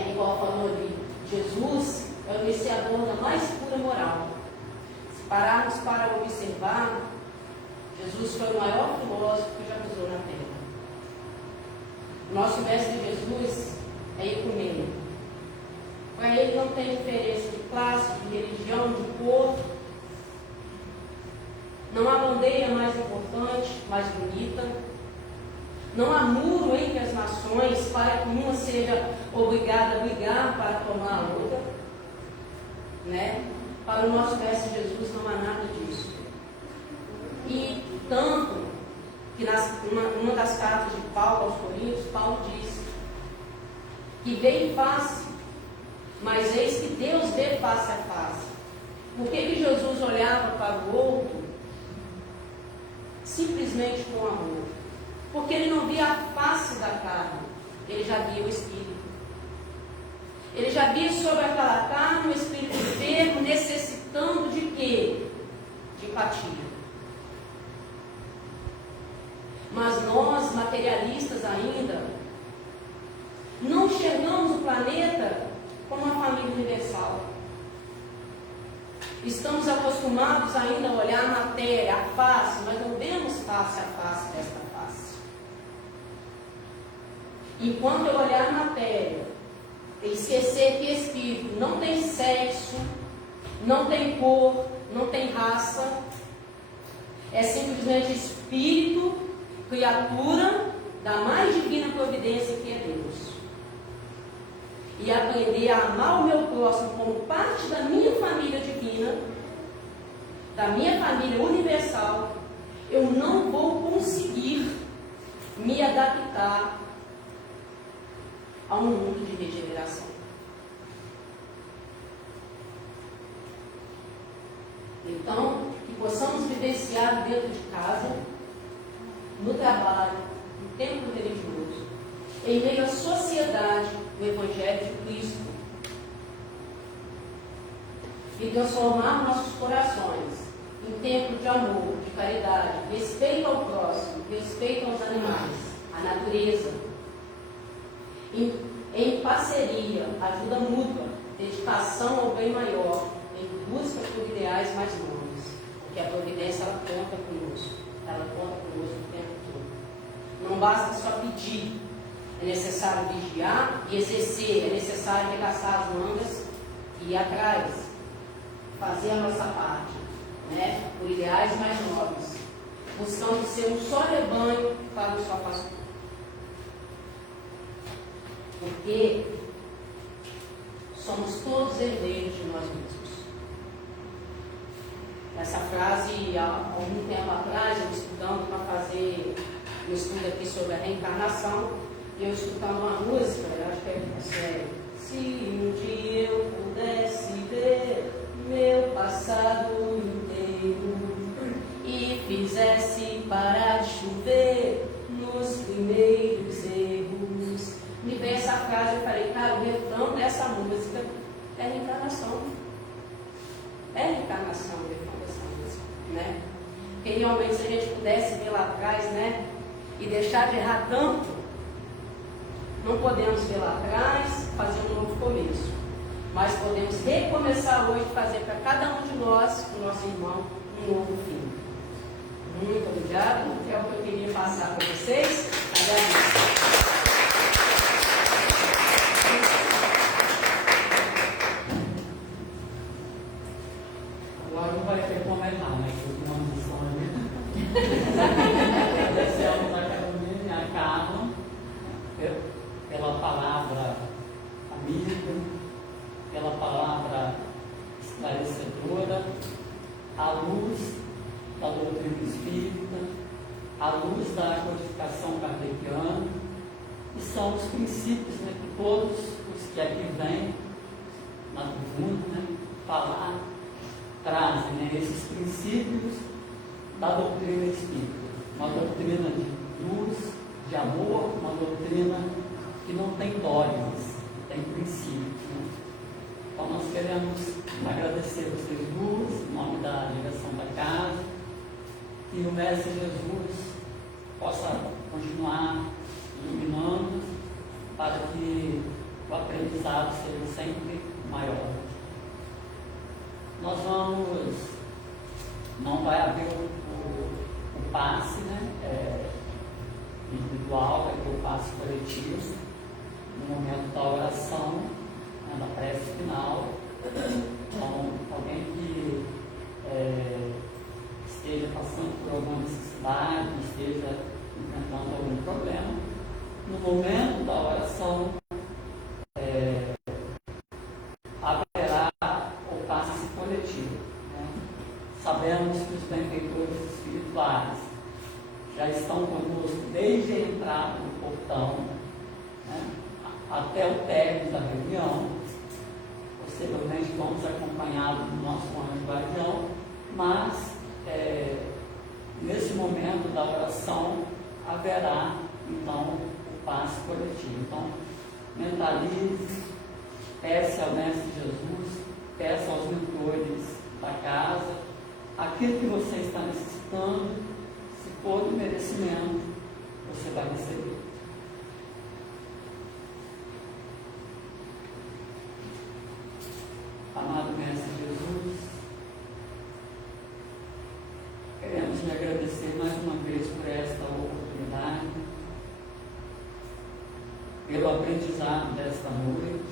igual falou ali, Jesus é o iniciador da mais pura moral. Se pararmos para observar, Jesus foi o maior filósofo que já pisou na terra. Nosso mestre Jesus é ecumênico. Para ele não tem diferença de classe, de religião, de cor. Não há bandeira mais importante, mais bonita. Não há muro entre as nações para que uma seja obrigada a brigar para tomar a outra. Para o nosso mestre Jesus não há nada disso. E tanto que numa das cartas de Paulo aos Coríntios, Paulo diz que veio face, mas eis que Deus vê face a face. Por que Jesus olhava para o outro simplesmente com amor? Porque ele não via a face da carne, ele já via o Espírito. Ele já via sobre aquela carne o Espírito enfermo, necessitando de quê? De empatia. Mas nós, materialistas ainda, não enxergamos o planeta como uma família universal. Estamos acostumados ainda a olhar a matéria, a face, mas não vemos face a face desta face. Enquanto eu olhar a matéria e esquecer que espírito não tem sexo, não tem cor, não tem raça, é simplesmente espírito, criatura da mais divina providência que é Deus. E aprender a amar o meu próximo como parte da minha família divina, da minha família universal, eu não vou conseguir me adaptar a um mundo de regeneração. Então, que possamos vivenciar dentro de casa, no trabalho, no templo religioso, em meio à sociedade, o Evangelho de Cristo, e transformar nossos corações em templo de amor, de caridade, respeito ao próximo, respeito aos animais, à natureza, em parceria, ajuda mútua, dedicação ao bem maior, em busca por ideais mais nobres, porque a providência ela conta conosco, ela conta conosco o tempo todo. Não basta só pedir. É necessário vigiar e exercer, é necessário arregaçar as mangas e ir atrás, fazer a nossa parte, por ideais mais nobres, buscando ser um só rebanho para um só pastor. Porque somos todos herdeiros de nós mesmos. Essa frase, há algum tempo atrás, eu estudando para fazer um estudo aqui sobre a reencarnação, e eu escutando uma música, eu acho que é sério. Se um dia eu pudesse ver meu passado inteiro e fizesse parar de chover nos primeiros erros, me veio essa frase, eu falei, cara, o refrão dessa música é reencarnação. É reencarnação o refrão dessa música, Porque realmente se a gente pudesse ver lá atrás, e deixar de errar tanto, não podemos ver lá atrás, fazer um novo começo, mas podemos recomeçar hoje, fazer para cada um de nós, o nosso irmão, um novo fim. Muito obrigado, é o que eu queria passar para vocês. Agradeço. Agora não vai ter como errar, porque uma missão agradecemos a Carolina e a Carla pela palavra amiga, pela palavra esclarecedora, à luz da doutrina espírita, à luz da codificação kardeciana, e são os princípios, né, que todos os que aqui vêm na tribuna, né, falar, trazem, né, esses princípios da doutrina espírita. Uma doutrina de luz, de amor, uma doutrina que não tem dogmas, tem princípios. Né? Então nós queremos agradecer vocês duas, em nome da direção da casa, que o Mestre Jesus possa continuar iluminando para que o aprendizado seja sempre maior. Nós vamos, não vai haver o passe, né, individual, vai ter o passe coletivo, no momento da oração, né, da prece final. Então, alguém que esteja passando por alguma necessidade, esteja enfrentando algum problema, no momento da oração, haverá o passe coletivo. Né? Sabemos que os benfeitores espirituais já estão conosco desde a entrada do portão, né, até o término da reunião. Possivelmente vamos acompanhados do nosso anjo guardião, mas nesse momento da oração haverá então o passe coletivo. Então, mentalize, peça ao Mestre Jesus, peça aos mentores da casa, aquilo que você está necessitando, se for do merecimento, você vai receber. Amado Mestre Jesus, queremos lhe agradecer mais uma vez por esta oportunidade, pelo aprendizado desta noite,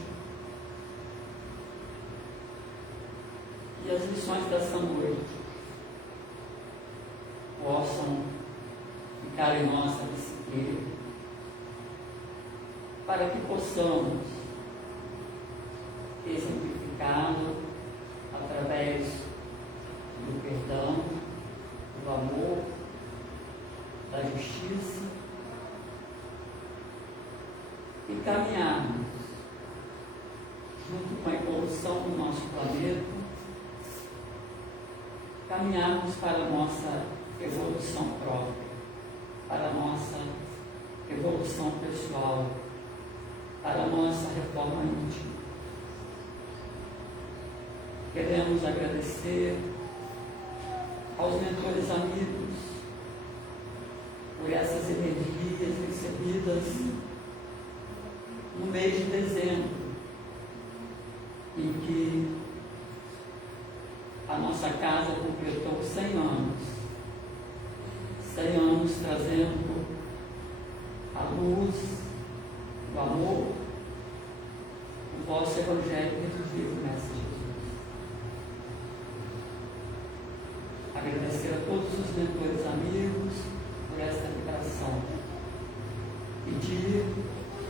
e as lições desta noite possam ficar em nossa psique, para que possamos exemplificá-lo através do perdão, do amor, da justiça, e caminharmos junto com a evolução do nosso planeta, caminharmos para a nossa evolução própria, para a nossa evolução pessoal, para a nossa reforma íntima. Queremos agradecer aos mentores amigos por essas energias recebidas no mês de dezembro, em que a nossa casa completou 100 anos. 100 anos trazendo a luz, o amor, o vosso Evangelho reduzido, Mestre Jesus. Agradecer a todos os mentores amigos por esta vibração. Pedir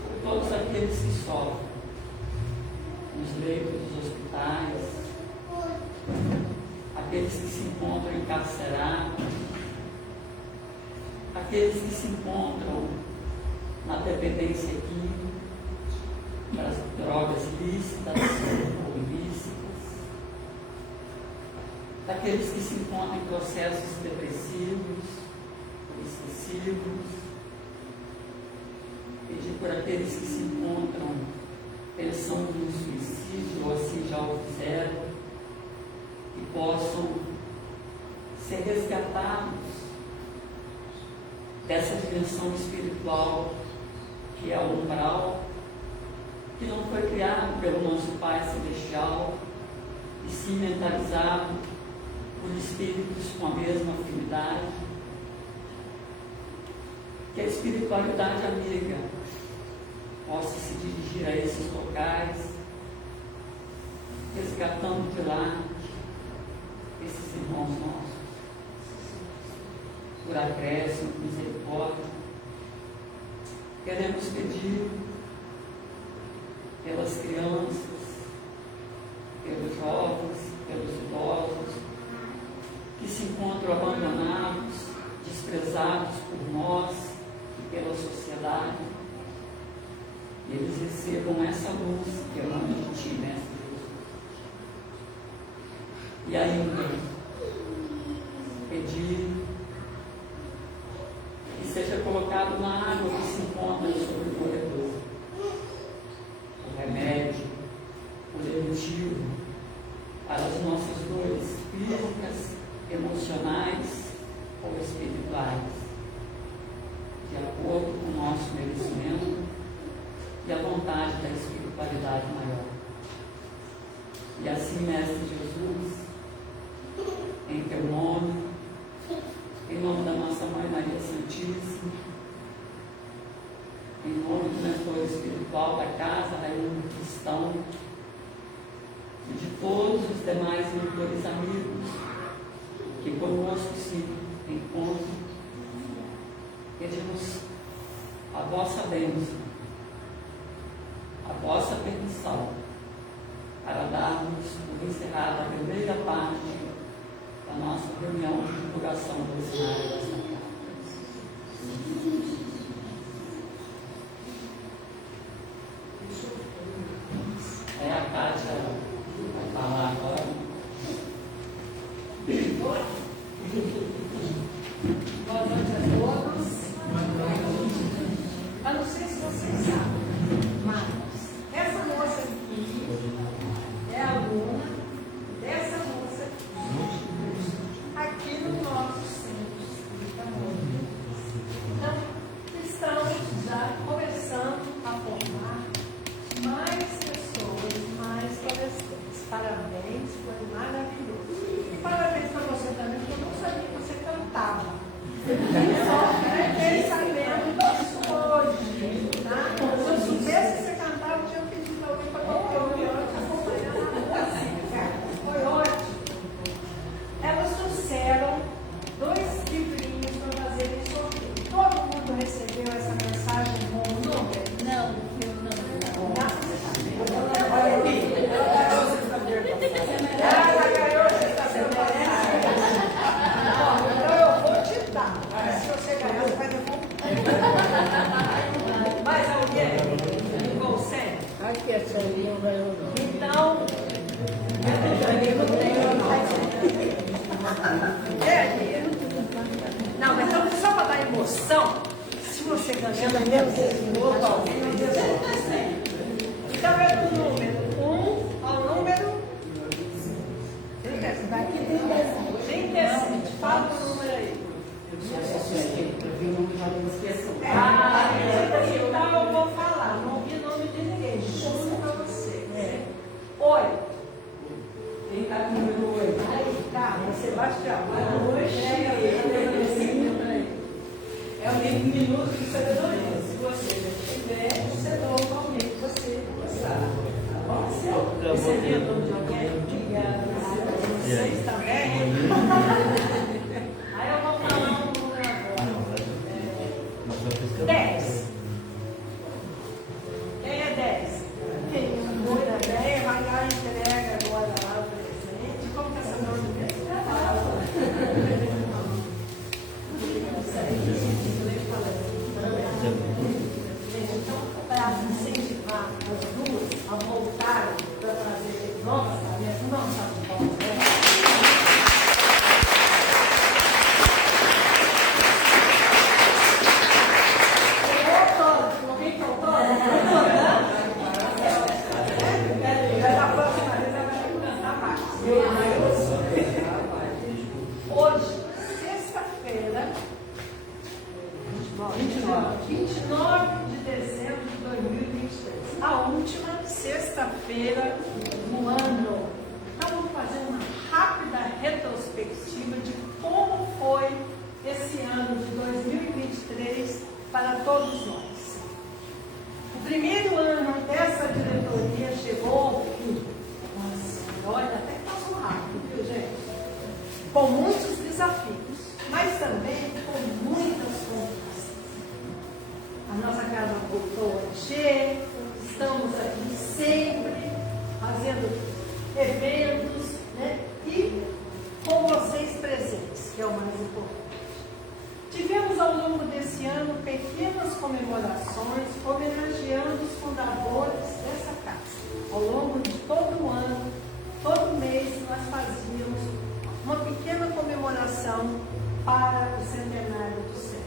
por todos aqueles que sofrem nos leitos dos hospitais, aqueles que se encontram encarcerados, aqueles que se encontram na dependência química, das drogas lícitas ou ilícitas, daqueles que se encontram em processos depressivos, obsessivos, pedir por aqueles que se encontram pensando no suicídio ou assim já o fizeram, e possam ser resgatados dessa dimensão espiritual que é o umbral, que não foi criado pelo nosso Pai Celestial, e sim mentalizado por espíritos com a mesma afinidade, que a espiritualidade amiga possa se dirigir a esses locais, resgatando de lá esses irmãos nossos, por acréscimo, misericórdia. Queremos pedir pelas crianças, pelos jovens, pelos idosos, que se encontram abandonados, eles recebam essa luz que emana de Ti, Mestre Jesus. E ainda, pedir que seja colocado na água que se encontra sobre o corredor o remédio, o lenitivo para as nossas dores físicas, emocionais ou espirituais, de acordo com o nosso merecimento e a vontade da espiritualidade maior. E assim, Mestre Jesus, em Teu nome, em nome da nossa Mãe Maria Santíssima, em nome do mentor espiritual da Casa Raimundo Cristão e de todos os demais mentores amigos que conosco se encontram, pedimos a vossa bênção, a vossa permissão, para darmos por encerrada a primeira parte da nossa reunião de divulgação do cenário desta casa. A Kátia vai falar agora. Boa noite a todos. Eu não sei se vocês sabem, mas essa moça aqui é aluna dessa moça aqui no nosso centro espírita. Então, estamos já começando a formar mais pessoas, mais palestrantes. Parabéns, foi maravilhoso. E parabéns para você também, porque eu não sabia que você cantava. Só fiquei sabendo disso hoje. Tá? Se eu soubesse que você cantava, eu tinha pedido para alguém para colocar o violão e acompanhar na música. Foi ótimo. Elas trouxeram 2 livrinhos para fazer esse sorteio. Todo mundo recebeu essa mensagem com o número? Não, eu não. Olha aqui. Ela ganhou sexta-feira. Então eu vou te dar. Se você ganhar, você vai devolver. Mais alguém? Consegue? Aqui a Celinha ganhou não. Então, eu não tenho não, mas então, só para dar emoção, se você ganhar, então é do número 1 ao número 37. Daqui tem 10. 37. Fala o número aí. Eu vi o nome já não esqueçam. Então eu vou falar, não ouvi o nome de ninguém, juro para você. 8. Quem está com o número 8? Aí, tá, Sebastião. É o livro Minuto de Sabedoria. Se você já tiver, você dá o nome que você gostar. Tá bom? Você viu o nome de alguém? Obrigada. Vocês também? Aí eu vou falar um número agora. 10. Quem é 10? Quem cuida bem, vai lá e entrega agora lá o presente. Como que é essa nome mesmo? Então, para incentivar as duas a voltarem para fazer novas tarefas, não sabe como, né? Hoje, sexta-feira, 29 de dezembro de 2023, a última sexta-feira do ano. Então, vamos fazer uma rápida retrospectiva de como foi esse ano de 2023 para todos nós. O primeiro ano dessa diretoria chegou ao fim. Nossa, olha, até que passou rápido, viu, gente? Com muitos desafios, mas também com muitas conquistas. A nossa casa voltou a encher, estamos aqui sempre fazendo eventos, né? E com vocês presentes, que é o mais importante. Tivemos ao longo desse ano pequenas comemorações homenageando os fundadores dessa casa. Ao longo de todo o ano, todo mês, nós fazíamos uma pequena comemoração para o centenário do céu.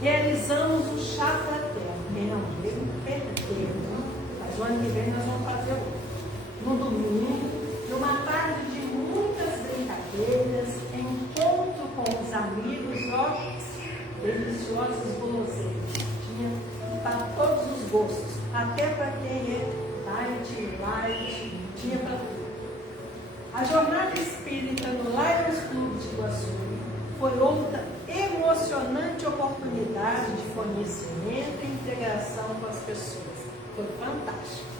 Realizamos o chá fraterno. Quem não veio, perdeu. Mas o ano que vem nós vamos fazer outro. No domingo, numa tarde de muitas brincadeiras, encontro com os amigos, ó, deliciosas guloseimas. Tinha para todos os gostos, até para quem é light, tinha para tudo. A jornada espírita no Lions Club de Iguaçu foi outra emocionante oportunidade de conhecimento e integração com as pessoas. Foi fantástico.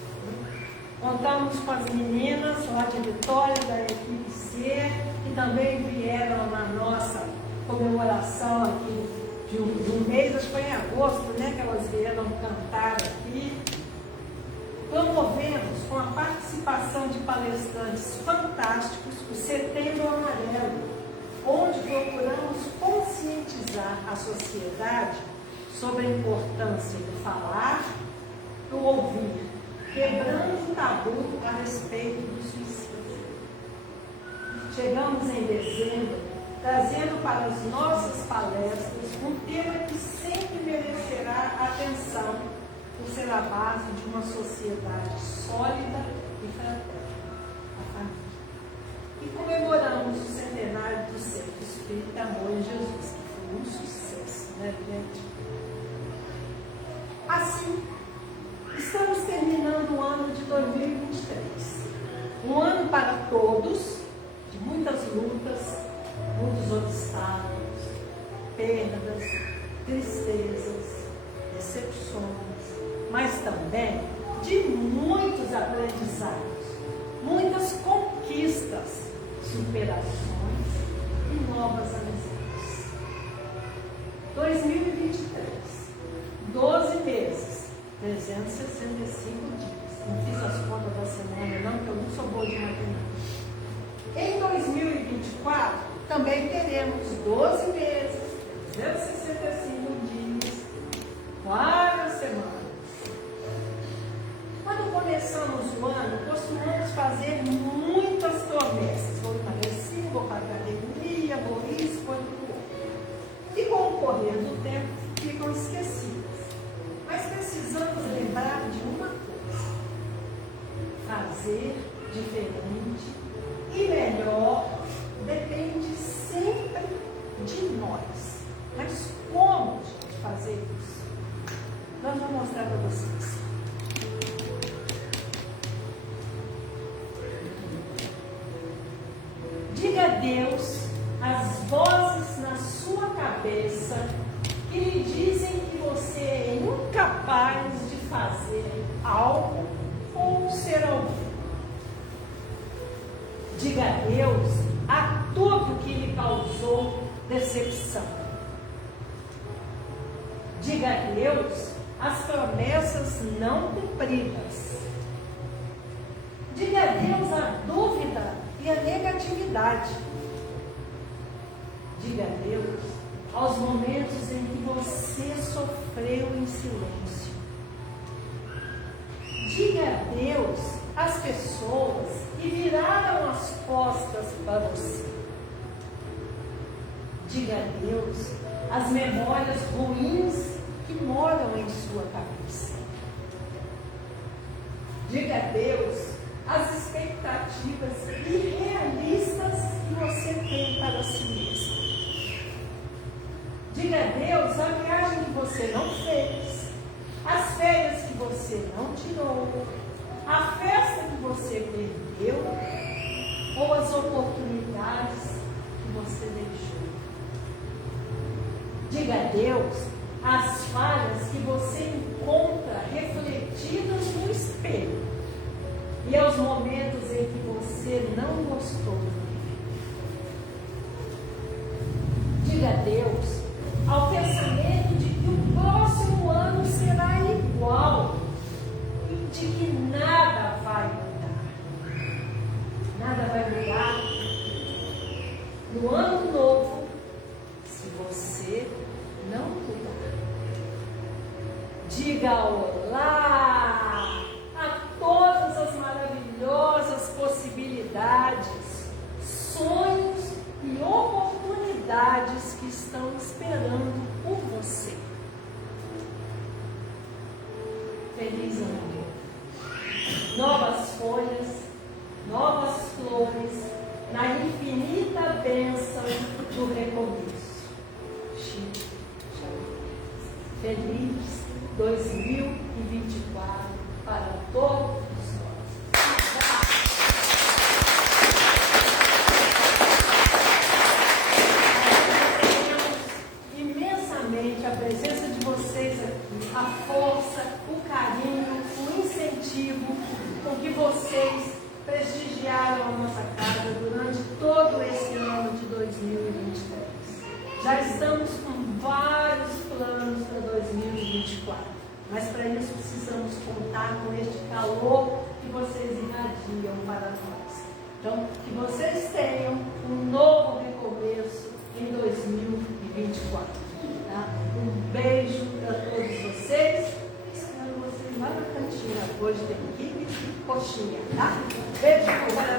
Contamos com as meninas lá de Vitória, da equipe C, que também vieram na nossa comemoração aqui de um mês, acho que foi em agosto, né, que elas vieram cantar aqui. Promovemos, com a participação de palestrantes fantásticos, o Setembro Amarelo, onde procuramos conscientizar a sociedade sobre a importância do falar, do ouvir, quebrando o tabu a respeito do suicídio. Chegamos em dezembro, trazendo para as nossas palestras um tema que sempre merecerá atenção, por ser a base de uma sociedade sólida e fraterna, a família. E comemoramos o centenário do Centro Espírita Amor em Jesus, que foi um sucesso, né, gente? Assim, estamos terminando o ano de 2023. Um ano para todos, de muitas lutas, muitos obstáculos, perdas, tristezas, decepções, mas também de muitos aprendizados, muitas conquistas, superações e novas amizades. 2023, 12 meses, 365 dias. Não fiz as contas da semana não, porque eu não sou boa de matemática. Em 2024, também teremos 12 meses, 365 dias, várias semanas. Quando começamos o ano, costumamos fazer muitas promessas. Vou emagrecer, vou para a academia, vou isso, vou aquilo. E com o correr do tempo, ficam esquecidas. Mas precisamos lembrar de uma coisa: fazer diferente e melhor depende sempre de nós. Mas como, gente, fazer isso? Nós vamos mostrar para vocês. Diga a Deus as vozes na sua cabeça que lhe dizem que você é incapaz de fazer algo ou ser alguém. Diga adeus a tudo que lhe causou decepção. Diga adeus às promessas não cumpridas. Diga adeus à dúvida e à negatividade. Diga adeus aos momentos em que você sofreu em silêncio. Diga adeus às pessoas que viraram as costas para você. Diga adeus às memórias ruins que moram em sua cabeça. Diga adeus às expectativas irrealistas que você tem para si mesmo. Diga adeus à viagem que você não fez, às férias que você não tirou, à festa que você perdeu ou às oportunidades que você deixou. Diga adeus às falhas que você encontra refletidas no espelho e aos momentos em que você não gostou de viver. Diga adeus ao pensamento de que o próximo ano será igual e de que nada vai mudar. Nada vai mudar no ano novo se você não mudar. diga olá a todas as maravilhosas possibilidades, sonhos e oportunidades que estão esperando por você. Feliz ano novo. Novas folhas, novas flores, na infinita bênção do recomeço. Feliz 2024 para todos nós. Agradecemos imensamente a presença de vocês aqui, a força, o carinho, o incentivo com que vocês prestigiaram a nossa casa durante todo esse ano de 2023. Já estamos com vários planos para 2024, mas para isso precisamos contar com este calor que vocês irradiam para nós. Então, que vocês tenham um novo recomeço em 2024. Tá? Um beijo para todos vocês. Espero vocês lá na cantina. Hoje tem quibe e coxinha, tá? Beijo no coração.